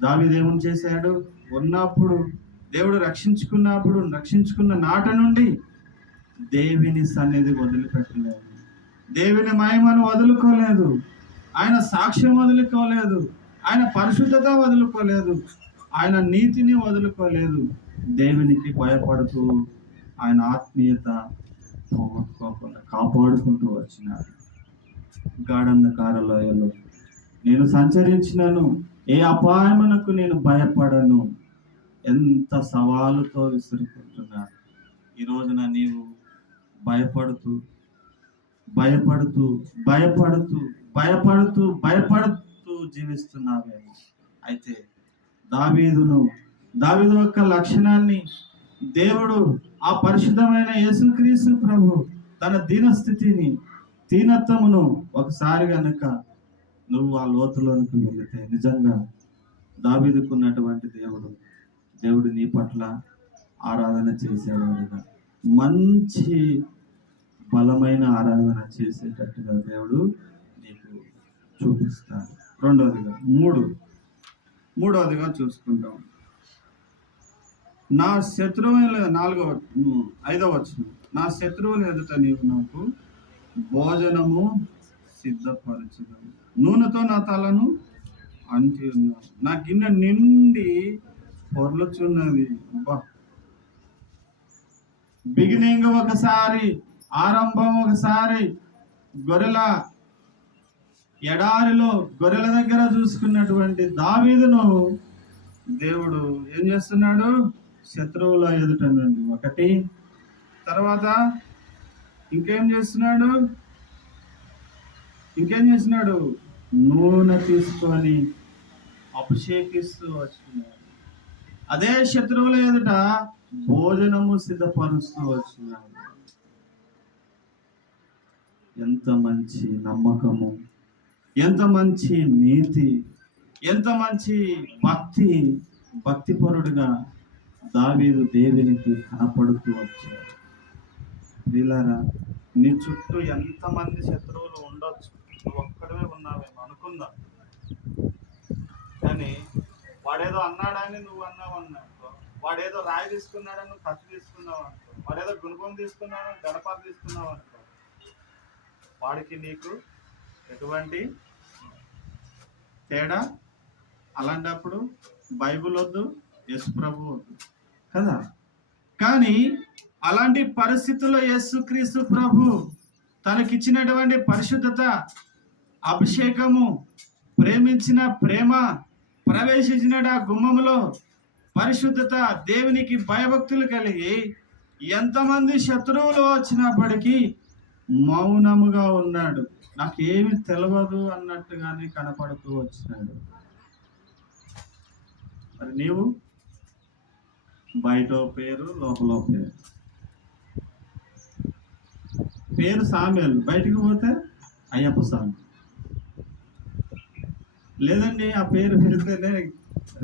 దావీదు ఏమని చేశాడు? ఉన్నప్పుడు దేవుడు రక్షించుకున్న నాట నుండి దేవుని సన్నిధి వదిలిపెట్టలేదు, దేవుని మహిమను వదులుకోలేదు, ఆయన సాక్ష్యం వదులుకోలేదు, ఆయన పరిశుద్ధత వదులుకోలేదు, ఆయన నీతిని వదులుకోలేదు. దేవునికి భయపడుతూ ఆయన ఆత్మీయత పోగొట్టుకోకుండా కాపాడుకుంటూ వచ్చినాడు. గాఢంధకార లోయలో నేను సంచరించినను, ఏ అపాయమునకు నేను భయపడను. ఎంత సవాలుతో విసురుకుంటున్నాడు. ఈ రోజున నీవు భయపడుతూ భయపడుతూ భయపడుతూ భయపడుతూ భయపడుతూ జీవిస్తున్నావేమో. అయితే దావీదు యొక్క లక్షణాన్ని దేవుడు ఆ పరిశుద్ధమైన యేసుక్రీస్తు ప్రభు తన దీనస్థితిని, దీనత్వమును ఒకసారి గనుక నువ్వు ఆ లోతులోనికి వెళితే నిజంగా దావీదుకున్నటువంటి దేవుడు నీ పట్ల ఆరాధన చేసేవాడుగా, మంచి బలమైన ఆరాధన చేసేటట్టుగా దేవుడు నీకు చూపిస్తాడు. మూడవదిగా చూసుకుంటాం. నా శత్రువుల 5వ వచనం, నా శత్రువుల ఎదుట నీవు నాకు భోజనము సిద్ధపరచుదాము, నూనెతో నా తలను అంటి ఉన్నావు, నా గిన్నె నిండి పొర్లుచున్నది. బిగినింగ్ ఒకసారి, ఆరంభం ఒకసారి, ఎడారిలో గొర్రెల దగ్గర చూసుకున్నటువంటి దావీదును దేవుడు ఏం చేస్తున్నాడు? శత్రువుల ఎదుట నుండి ఒకటి, తర్వాత ఇంకేం చేస్తున్నాడు? నూనె తీసుకొని అభిషేకిస్తూ వచ్చినాడు. అదే శత్రువుల ఎదుట భోజనము సిద్ధపరుస్తూ వచ్చినాడు. ఎంత మంచి నమ్మకము, ఎంత మంచి నీతి, ఎంత మంచి భక్తిపరుడుగా దావీదు దేవునికి కనపడుతూ వచ్చాడు. వీళ్ళారా, నీ చుట్టూ ఎంతమంది శత్రువులు ఉండొచ్చు, నువ్వు ఒక్కడవే ఉన్నావేమో అనుకుందాం. కానీ వాడేదో అన్నాడని నువ్వు అన్నావు, వాడేదో రాయి తీసుకున్నాడని నువ్వు కత్తి తీసుకున్నావు అనుకో, వాడేదో గుణపం తీసుకున్నాడని గణపాతి తీసుకున్నావు అనుకో, వాడికి నీకు ఎటువంటి తేడా? అలాంటప్పుడు బైబిల్ వద్దు, యేసు ప్రభు వద్దు కదా. కానీ అలాంటి పరిస్థితుల్లో యేసుక్రీస్తు ప్రభు తనకిచ్చినటువంటి పరిశుద్ధత, అభిషేకము, ప్రేమించిన ప్రేమ, ప్రవేశించిన ఆ గుమ్మములో పరిశుద్ధత, దేవునికి భయభక్తులు కలిగి ఎంతమంది శత్రువులు వచ్చినప్పటికీ మౌనముగా ఉన్నాడు. నాకేమి తెలియదు అన్నట్టుగానే కనపడుతూ వచ్చినాడు. మరి నీవు బయట పేరు, లోపల పేరు సామ్యాలు, బయటికి పోతే అయ్యప్ప స్వామి. లేదండి ఆ పేరు పెడితేనే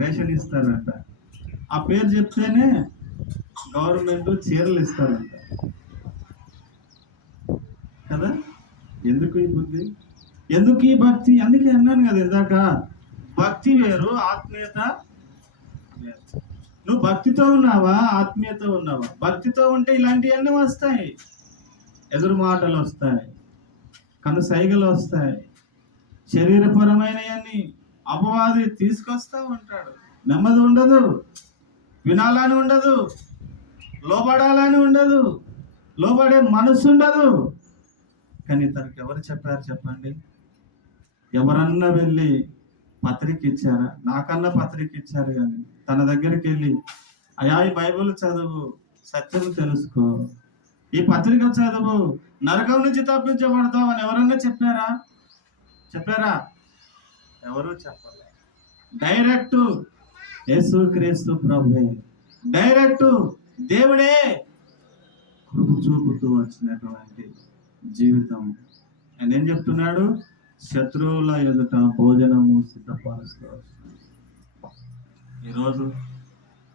రేషన్ ఇస్తారంట, ఆ పేరు చెప్తేనే గవర్నమెంట్ చీరలు ఇస్తారంట కదా. ఎందుకు ఈ బుద్ధి, ఎందుకు ఈ భక్తి? అందుకే అన్నాను కదా ఇందాక, భక్తి వేరు, ఆత్మీయత వేరు. నువ్వు భక్తితో ఉన్నావా, ఆత్మీయత ఉన్నావా? భక్తితో ఉంటే ఇలాంటివన్నీ వస్తాయి, ఎదురు మాటలు వస్తాయి, కనుసైగలు వస్తాయి, శరీరపరమైనవన్నీ అపవాది తీసుకొస్తా ఉంటాడు. నెమ్మది ఉండదు, వినాలని ఉండదు, లోబడాలని ఉండదు, లోబడే మనసు ఉండదు. కానీ తనకు ఎవరు చెప్పారు చెప్పండి? ఎవరన్నా వెళ్ళి పత్రిక ఇచ్చారా? నాకన్నా పత్రిక ఇచ్చారు. కానీ తన దగ్గరికి వెళ్ళి అయా ఈ బైబిల్ చదువు, సత్యం తెలుసుకో, ఈ పత్రిక చదువు, నరకం నుంచి తప్పించబడతావు అని ఎవరన్నా చెప్పారా? ఎవరు చెప్పలే. డైరెక్ట్ యేసుక్రీస్తు ప్రభువే, డైరెక్ట్ దేవుడే కృప చూపుతూ వచ్చినటువంటి జీవితం. ఆయన ఏం చెప్తున్నాడు? శత్రువుల ఎదుట భోజనము సిద్ధపరుస్తూ వచ్చినాడు. ఈరోజు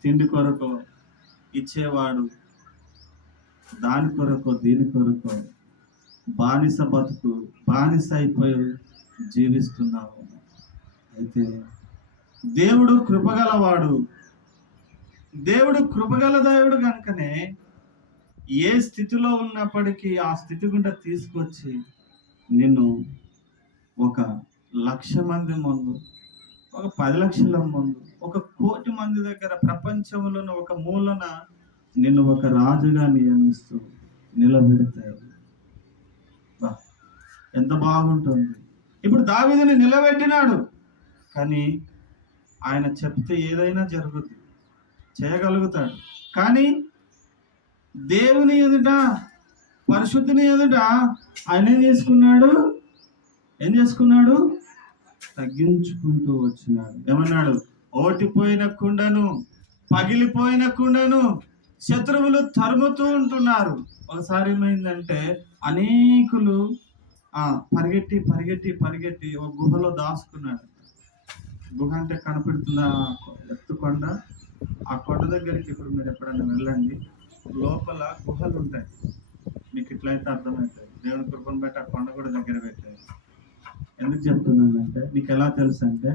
తిండి కొరకు ఇచ్చేవాడు దాని కొరకు దీని కొరకు బానిస బతుకు, బానిస అయిపోయి జీవిస్తున్నావు. అయితే దేవుడు కృపగలవాడు, దేవుడు కృపగల దేవుడు కనుకనే ఏ స్థితిలో ఉన్నప్పటికీ ఆ స్థితి గుండా తీసుకొచ్చి నిన్ను 1,00,000 మంది ముందు, 10 లక్షల ముందు, 1,00,00,000 మంది దగ్గర, ప్రపంచంలోని ఒక మూలన నిన్ను ఒక రాజుగా నియమిస్తూ నిలబెడతాయి. ఎంత బాగుంటుంది. ఇప్పుడు దావీదుని నిలబెట్టినాడు, కానీ ఆయన చెప్తే ఏదైనా జరుగుద్ది, చేయగలుగుతాడు. కానీ దేవుని ఎదుట, పరిశుద్ధిని ఎదుట ఆయన ఏం చేసుకున్నాడు? తగ్గించుకుంటూ వచ్చినాడు. ఏమన్నాడు? ఓటిపోయిన కుండను, పగిలిపోయిన కుండను శత్రువులు తరుముతూ ఉంటున్నారు. ఒకసారి ఏమైందంటే అనేకులు పరిగెట్టి పరిగెట్టి పరిగెట్టి ఒక గుహలో దాచుకున్నాడు. గుహ అంటే కనపడుతున్న ఎత్తు కొండ. ఆ కొండ దగ్గరికి ఇప్పుడు మీరు ఎప్పుడైనా వెళ్ళండి, లోపల గుహలు ఉంటాయి. మీకు ఇట్లయితే అర్థమవుతుంది. దేవుని కృపను బట్టి ఆ కొండ కూడా దగ్గర పెట్టారు. ఎందుకు చెప్తున్నానంటే నీకు ఎలా తెలుసు అంటే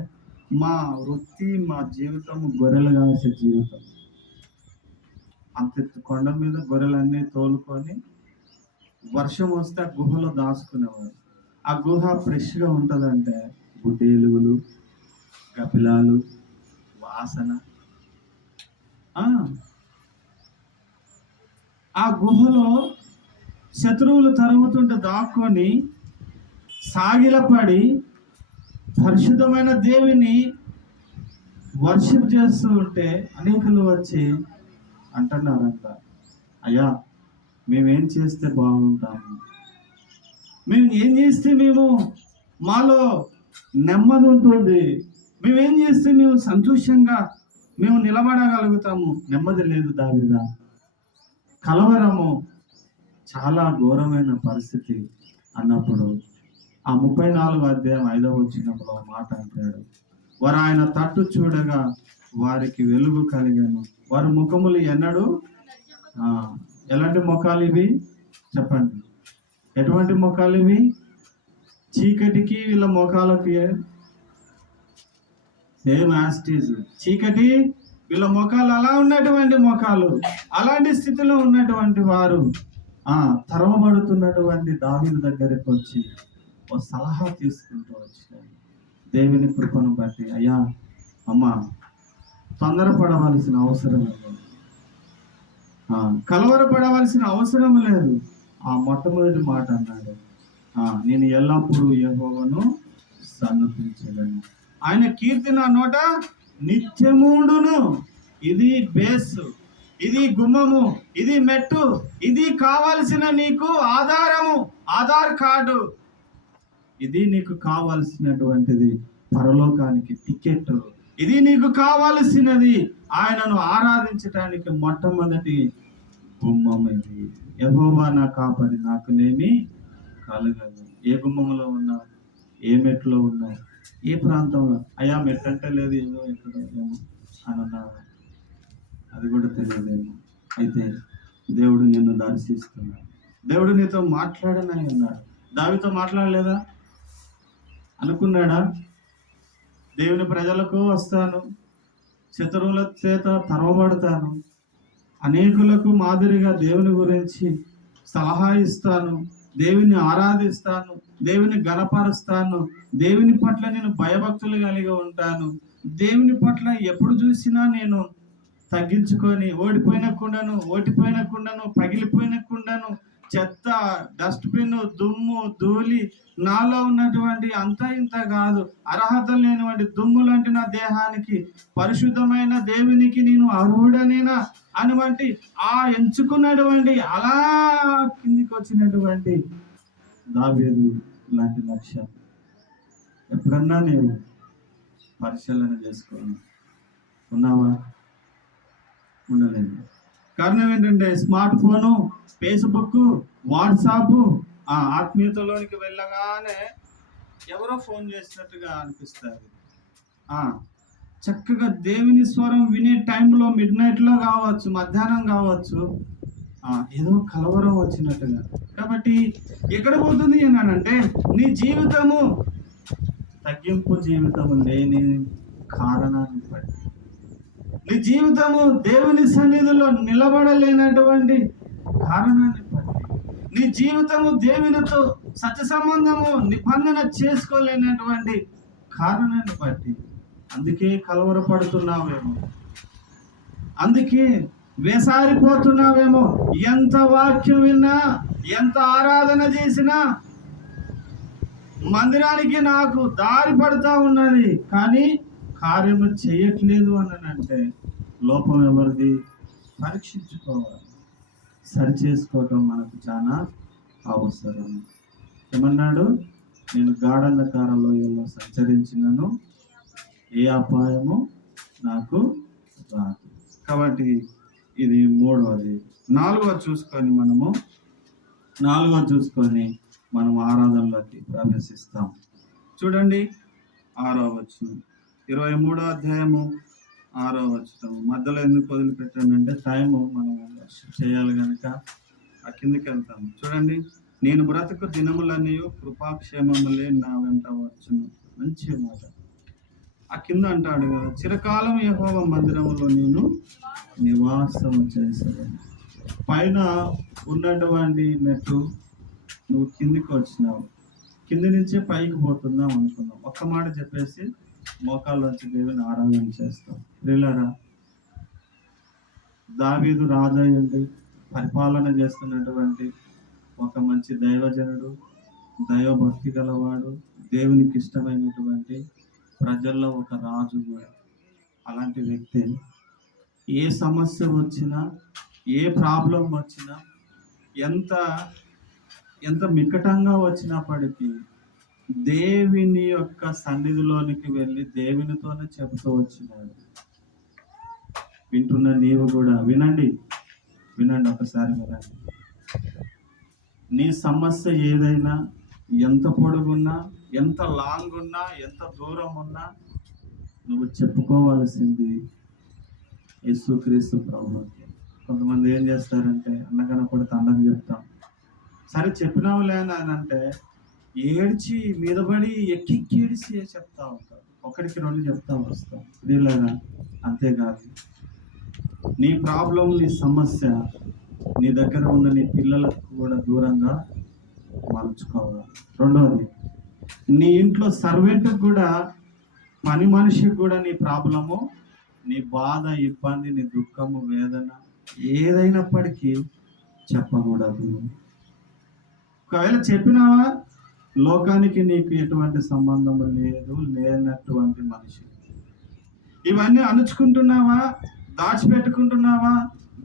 మా వృత్తి, మా జీవితం గొర్రెలు కాసే జీవితం. అంత కొండ మీద గొర్రెలన్నీ తోలుకొని వర్షం వస్తే ఆ గుహలో దాచుకునేవారు. ఆ గుహ ఫ్రెష్గా ఉంటుందంటే గుడ్డేలుగులు, గపిలాలు, వాసన. ఆ గుహలో శత్రువులు తరుగుతుంటే దాక్కొని సాగిలపడి పరిశుద్ధమైన దేవుని వర్షిప్ చేస్తూ ఉంటే అనేకులు వచ్చి అంటున్నారంట, అయ్యా మేమేం చేస్తే బాగుంటాము, మేము ఏం చేస్తే మేము మాలో నెమ్మది ఉంటుంది, మేమేం చేస్తే మేము సంతోషంగా మేము నిలబడగలుగుతాము. నెమ్మది లేదు దావీదా, కలవరము, చాలా ఘోరమైన పరిస్థితి అన్నప్పుడు ఆ 34వ అధ్యాయం 5వ వచనంలో మాట అంటాడు, వారు ఆయన తట్టు చూడగా వారికి వెలుగు కలిగాను, వారి ముఖములు ఎన్నడూ ఎలాంటి ముఖాలు ఇవి చెప్పండి, ఎటువంటి ముఖాలు ఇవి? చీకటికి వీళ్ళ ముఖాలకి సేమ్ యాస్టీజ్. చీకటి వీళ్ళ ముఖాలు అలా ఉన్నటువంటి ముఖాలు, అలాంటి స్థితిలో ఉన్నటువంటి వారు తరమబడుతున్నటువంటి దావీదు దగ్గరికి వచ్చి ఒక సలహా తీసుకుంటూ వచ్చినారు. దేవుని కృపను బట్టి, అయ్యా అమ్మ తొందరపడవలసిన అవసరం లేదు, కలవరపడవలసిన అవసరం లేదు. ఆ మొట్టమొదటి మాట అన్నాడు, నేను ఎల్లప్పుడూ యెహోవాను సన్నుతించగలను, ఆయన కీర్తి నా నోట నిత్యముండును. ఇది బేస్, ఇది గుమ్మము, ఇది మెట్టు, ఇది కావలసిన నీకు ఆధారము, ఆధార్ కార్డు, ఇది నీకు కావలసినటువంటిది పరలోకానికి టికెట్, ఇది నీకు కావలసినది ఆయనను ఆరాధించటానికి మొట్టమొదటి గుమ్మం ఇది. యెహోవా నా కాపరి, నాకు లేమి కలగదు. ఏ గుమ్మంలో ఉన్నావు, ఏ మెట్లో ఉన్నావు, ఏ ప్రాంతంలో? అయ్యా మెట్ అంటే లేదు, ఏదో ఎక్కడో ఏమో అని అన్నావు, అది కూడా తెలియదేమో. అయితే దేవుడు నిన్ను దర్శిస్తున్నాడు, దేవుడు నీతో మాట్లాడనని అన్నాడు. దావీదుతో మాట్లాడలేదా? అనుకున్నాడా? దేవుని ప్రజలకు వస్తాను, శత్రువుల చేత తరవబడతాను, అనేకులకు మాదిరిగా దేవుని గురించి సలహా ఇస్తాను, దేవుని ఆరాధిస్తాను, దేవుని గణపరుస్తాను, దేవుని పట్ల నేను భయభక్తులు కలిగి ఉంటాను, దేవుని పట్ల ఎప్పుడు చూసినా నేను తగ్గించుకొని ఓడిపోయిన కుండను పగిలిపోయిన కుండను, చెత్త, డస్ట్బిన్, దుమ్ము ధూళి, నాలో ఉన్నటువంటి అంత ఇంత కాదు, అర్హత లేనివంటి దుమ్ము లాంటి నా దేహానికి పరిశుద్ధమైన దేవునికి నేను అర్హుడనేనా అటువంటి ఎంచుకున్నటువంటి అలా కిందికి వచ్చినటువంటి దావీదు లాంటి లక్ష్యం ఎప్పుడన్నా నేను పరిశీలన చేసుకోను. ఉన్నావా? ఉండలేదు. కారణం ఏంటంటే స్మార్ట్ ఫోను, ఫేస్బుక్, వాట్సాప్, ఆత్మీయతలోనికి వెళ్ళగానే ఎవరో ఫోన్ చేసినట్టుగా అనిపిస్తుంది. చక్కగా దేవుని స్వరం వినే టైంలో మిడ్నైట్లో కావచ్చు, మధ్యాహ్నం కావచ్చు, ఏదో కలవరం వచ్చినట్టుగా. కాబట్టి ఎక్కడ పోతుంది అంటే నీ జీవితము తగ్గింపు జీవితము లేని కారణాన్ని బట్టి, నీ జీవితము దేవుని సన్నిధిలో నిలబడలేనటువంటి కారణాన్ని బట్టి, నీ జీవితము దేవునితో సత్య సంబంధము నిబంధన చేసుకోలేనటువంటి కారణాన్ని బట్టి, అందుకే కలవరపడుతున్నావేమో, అందుకే వేసారిపోతున్నావేమో. ఎంత వాక్యం విన్నా, ఎంత ఆరాధన చేసినా మందిరానికి నాకు దారి పడుతూ ఉన్నది, కానీ కార్యము చేయట్లేదు అని అంటే లోపం ఎవరిది? పరీక్షించుకోవాలి, సరి చేసుకోవటం మనకు చాలా అవసరం. ఏమన్నాడు? నేను గాఢంధకార లోయల్లో సంచరించినను ఏ అపాయము నాకు రాదు. కాబట్టి ఇది మూడవది. నాలుగవది చూసుకొని మనం ఆరాధనలోకి ప్రవేశిస్తాం. చూడండి 6వ వచనం, 23వ అధ్యాయము 6వ వచనం. మధ్యలో ఎందుకు వదిలిపెట్టానంటే టైము మనం చేయాలి కనుక ఆ కిందకి వెళ్తాము. చూడండి, నేను బ్రతుకు దినములన్నీ కృపాక్షేమములే నా వెంట వచ్చును. మంచి మాట. ఆ కింద అంటాడు కదా, చిరకాలం యెహోవా మందిరములో నేను నివాసం చేసేదాన్ని. పైన ఉన్నటువంటి మెట్టు నువ్వు కిందికి వచ్చినావు, కింది నుంచే పైకి పోతున్నాం అనుకున్నాం. ఒక్క మాట చెప్పేసి మోకాళ్ళ వచ్చి దేవుని ఆరాధన చేస్తాం. ప్రియులారా, దావీదు రాజయ్యుండి పరిపాలన చేస్తున్నటువంటి ఒక మంచి దైవజనుడు, దైవభక్తి గలవాడు, దేవునికి ఇష్టమైనటువంటి ప్రజల్లో ఒక రాజు కూడా. అలాంటి వ్యక్తి ఏ సమస్య వచ్చినా, ఏ ప్రాబ్లం వచ్చినా, ఎంత ఎంత మికటంగా వచ్చినప్పటికీ దేవుని యొక్క సన్నిధిలోనికి వెళ్ళి దేవునితోనే చెబుతూ వచ్చినాడు. వింటున్న నీవు కూడా వినండి, ఒకసారి వినండి. నీ సమస్య ఏదైనా, ఎంత పొడుగున్నా, ఎంత లాంగ్ ఉన్నా, ఎంత దూరం ఉన్నా, నువ్వు చెప్పుకోవాల్సింది యేసుక్రీస్తు ప్రభువుకి. కొంతమంది ఏం చేస్తారంటే, అన్నకనపడితే అన్నకు చెప్తాం, సరే చెప్పినావులే అని అంటే ఏడ్చి మీదపడి ఎక్కి ఏడిచి చెప్తా ఉంటారు. ఒకటికి రెండు చెప్తా వస్తాం. వీళ్ళగా అంతేకాదు, నీ ప్రాబ్లం, నీ సమస్య నీ దగ్గర ఉన్న నీ పిల్లలకు కూడా దూరంగా మలుచుకోవాలి. రెండవది, నీ ఇంట్లో సర్వెంట్కి కూడా, పని మనిషికి కూడా నీ ప్రాబ్లము, నీ బాధ, ఇబ్బంది, నీ దుఃఖము, వేదన ఏదైనప్పటికీ చెప్పకూడదు. ఒకవేళ చెప్పినావా, లోకానికి నీకు ఎటువంటి సంబంధం లేనటువంటి మనిషి. ఇవన్నీ అణుచుకుంటున్నావా, దాచిపెట్టుకుంటున్నావా,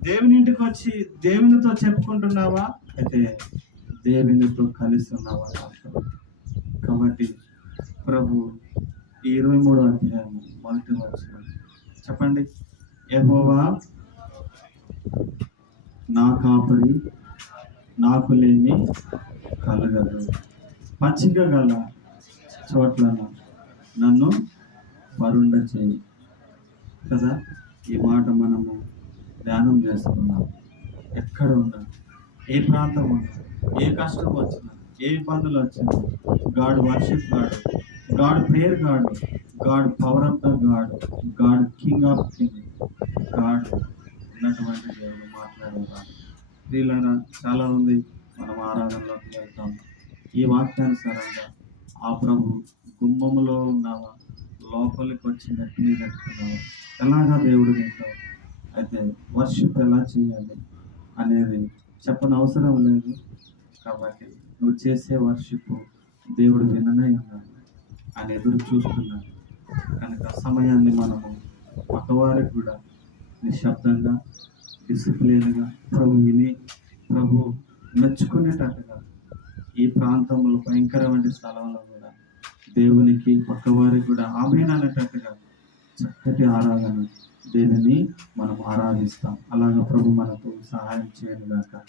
దేవుని ఇంటికి వచ్చి దేవునితో చెప్పుకుంటున్నావా, అయితే దేవునితో కలిసి ఉన్నావా? కాబట్టి ప్రభు 23వ అధ్యాయం 1వ వచనం చెప్పండి. యెహోవా నా కాపరి, నాకు లేమి కలగదు. పచ్చిక గల చోట్లను నన్ను వరుండ చేయి. కదా, ఈ మాట మనము ధ్యానం చేసుకున్నాం. ఎక్కడ ఉన్నా, ఏ ప్రాంతం ఉన్నా, ఏ కష్టం వచ్చినా, ఏ ఇబ్బందులు వచ్చినా, God worship God, God prayer God, God power of the God, God king of king, God ఉన్నటువంటి దేవుడు మాట్లాడేవాడు. వీళ్ళైనా చాలా ఉంది. మనం ఆరాధనలోకి వెళ్తాం. ఈ వాక్యానుసారంగా ఆ ప్రభు గుమ్మములో ఉన్నావా, లోపలికి వచ్చి నెట్టిని నెట్టుకున్నావా, ఎలాగా దేవుడు వింటావు, అయితే వర్షిప్ ఎలా చేయాలి అనేది చెప్పనవసరం లేదు. కాబట్టి నువ్వు చేసే వర్షిప్ దేవుడు విననే ఉన్నాడు, ఆయన ఎదురు చూస్తున్నాడు. కనుక సమయాన్ని మనము పక్కవారికి కూడా నిశ్శబ్దంగా, డిసిప్లిన్గా ప్రభు విని, ప్రభు మెచ్చుకునేటట్టుగా ఈ ప్రాంతంలో భయంకరమైన స్థలంలో కూడా దేవునికి పక్కవారికి కూడా ఆమేన్ అనేటట్టుగా చక్కటి ఆరాధన దేవుని మనం ఆరాధిస్తాం. అలాగే ప్రభు మనకు సహాయం చేయను గాక.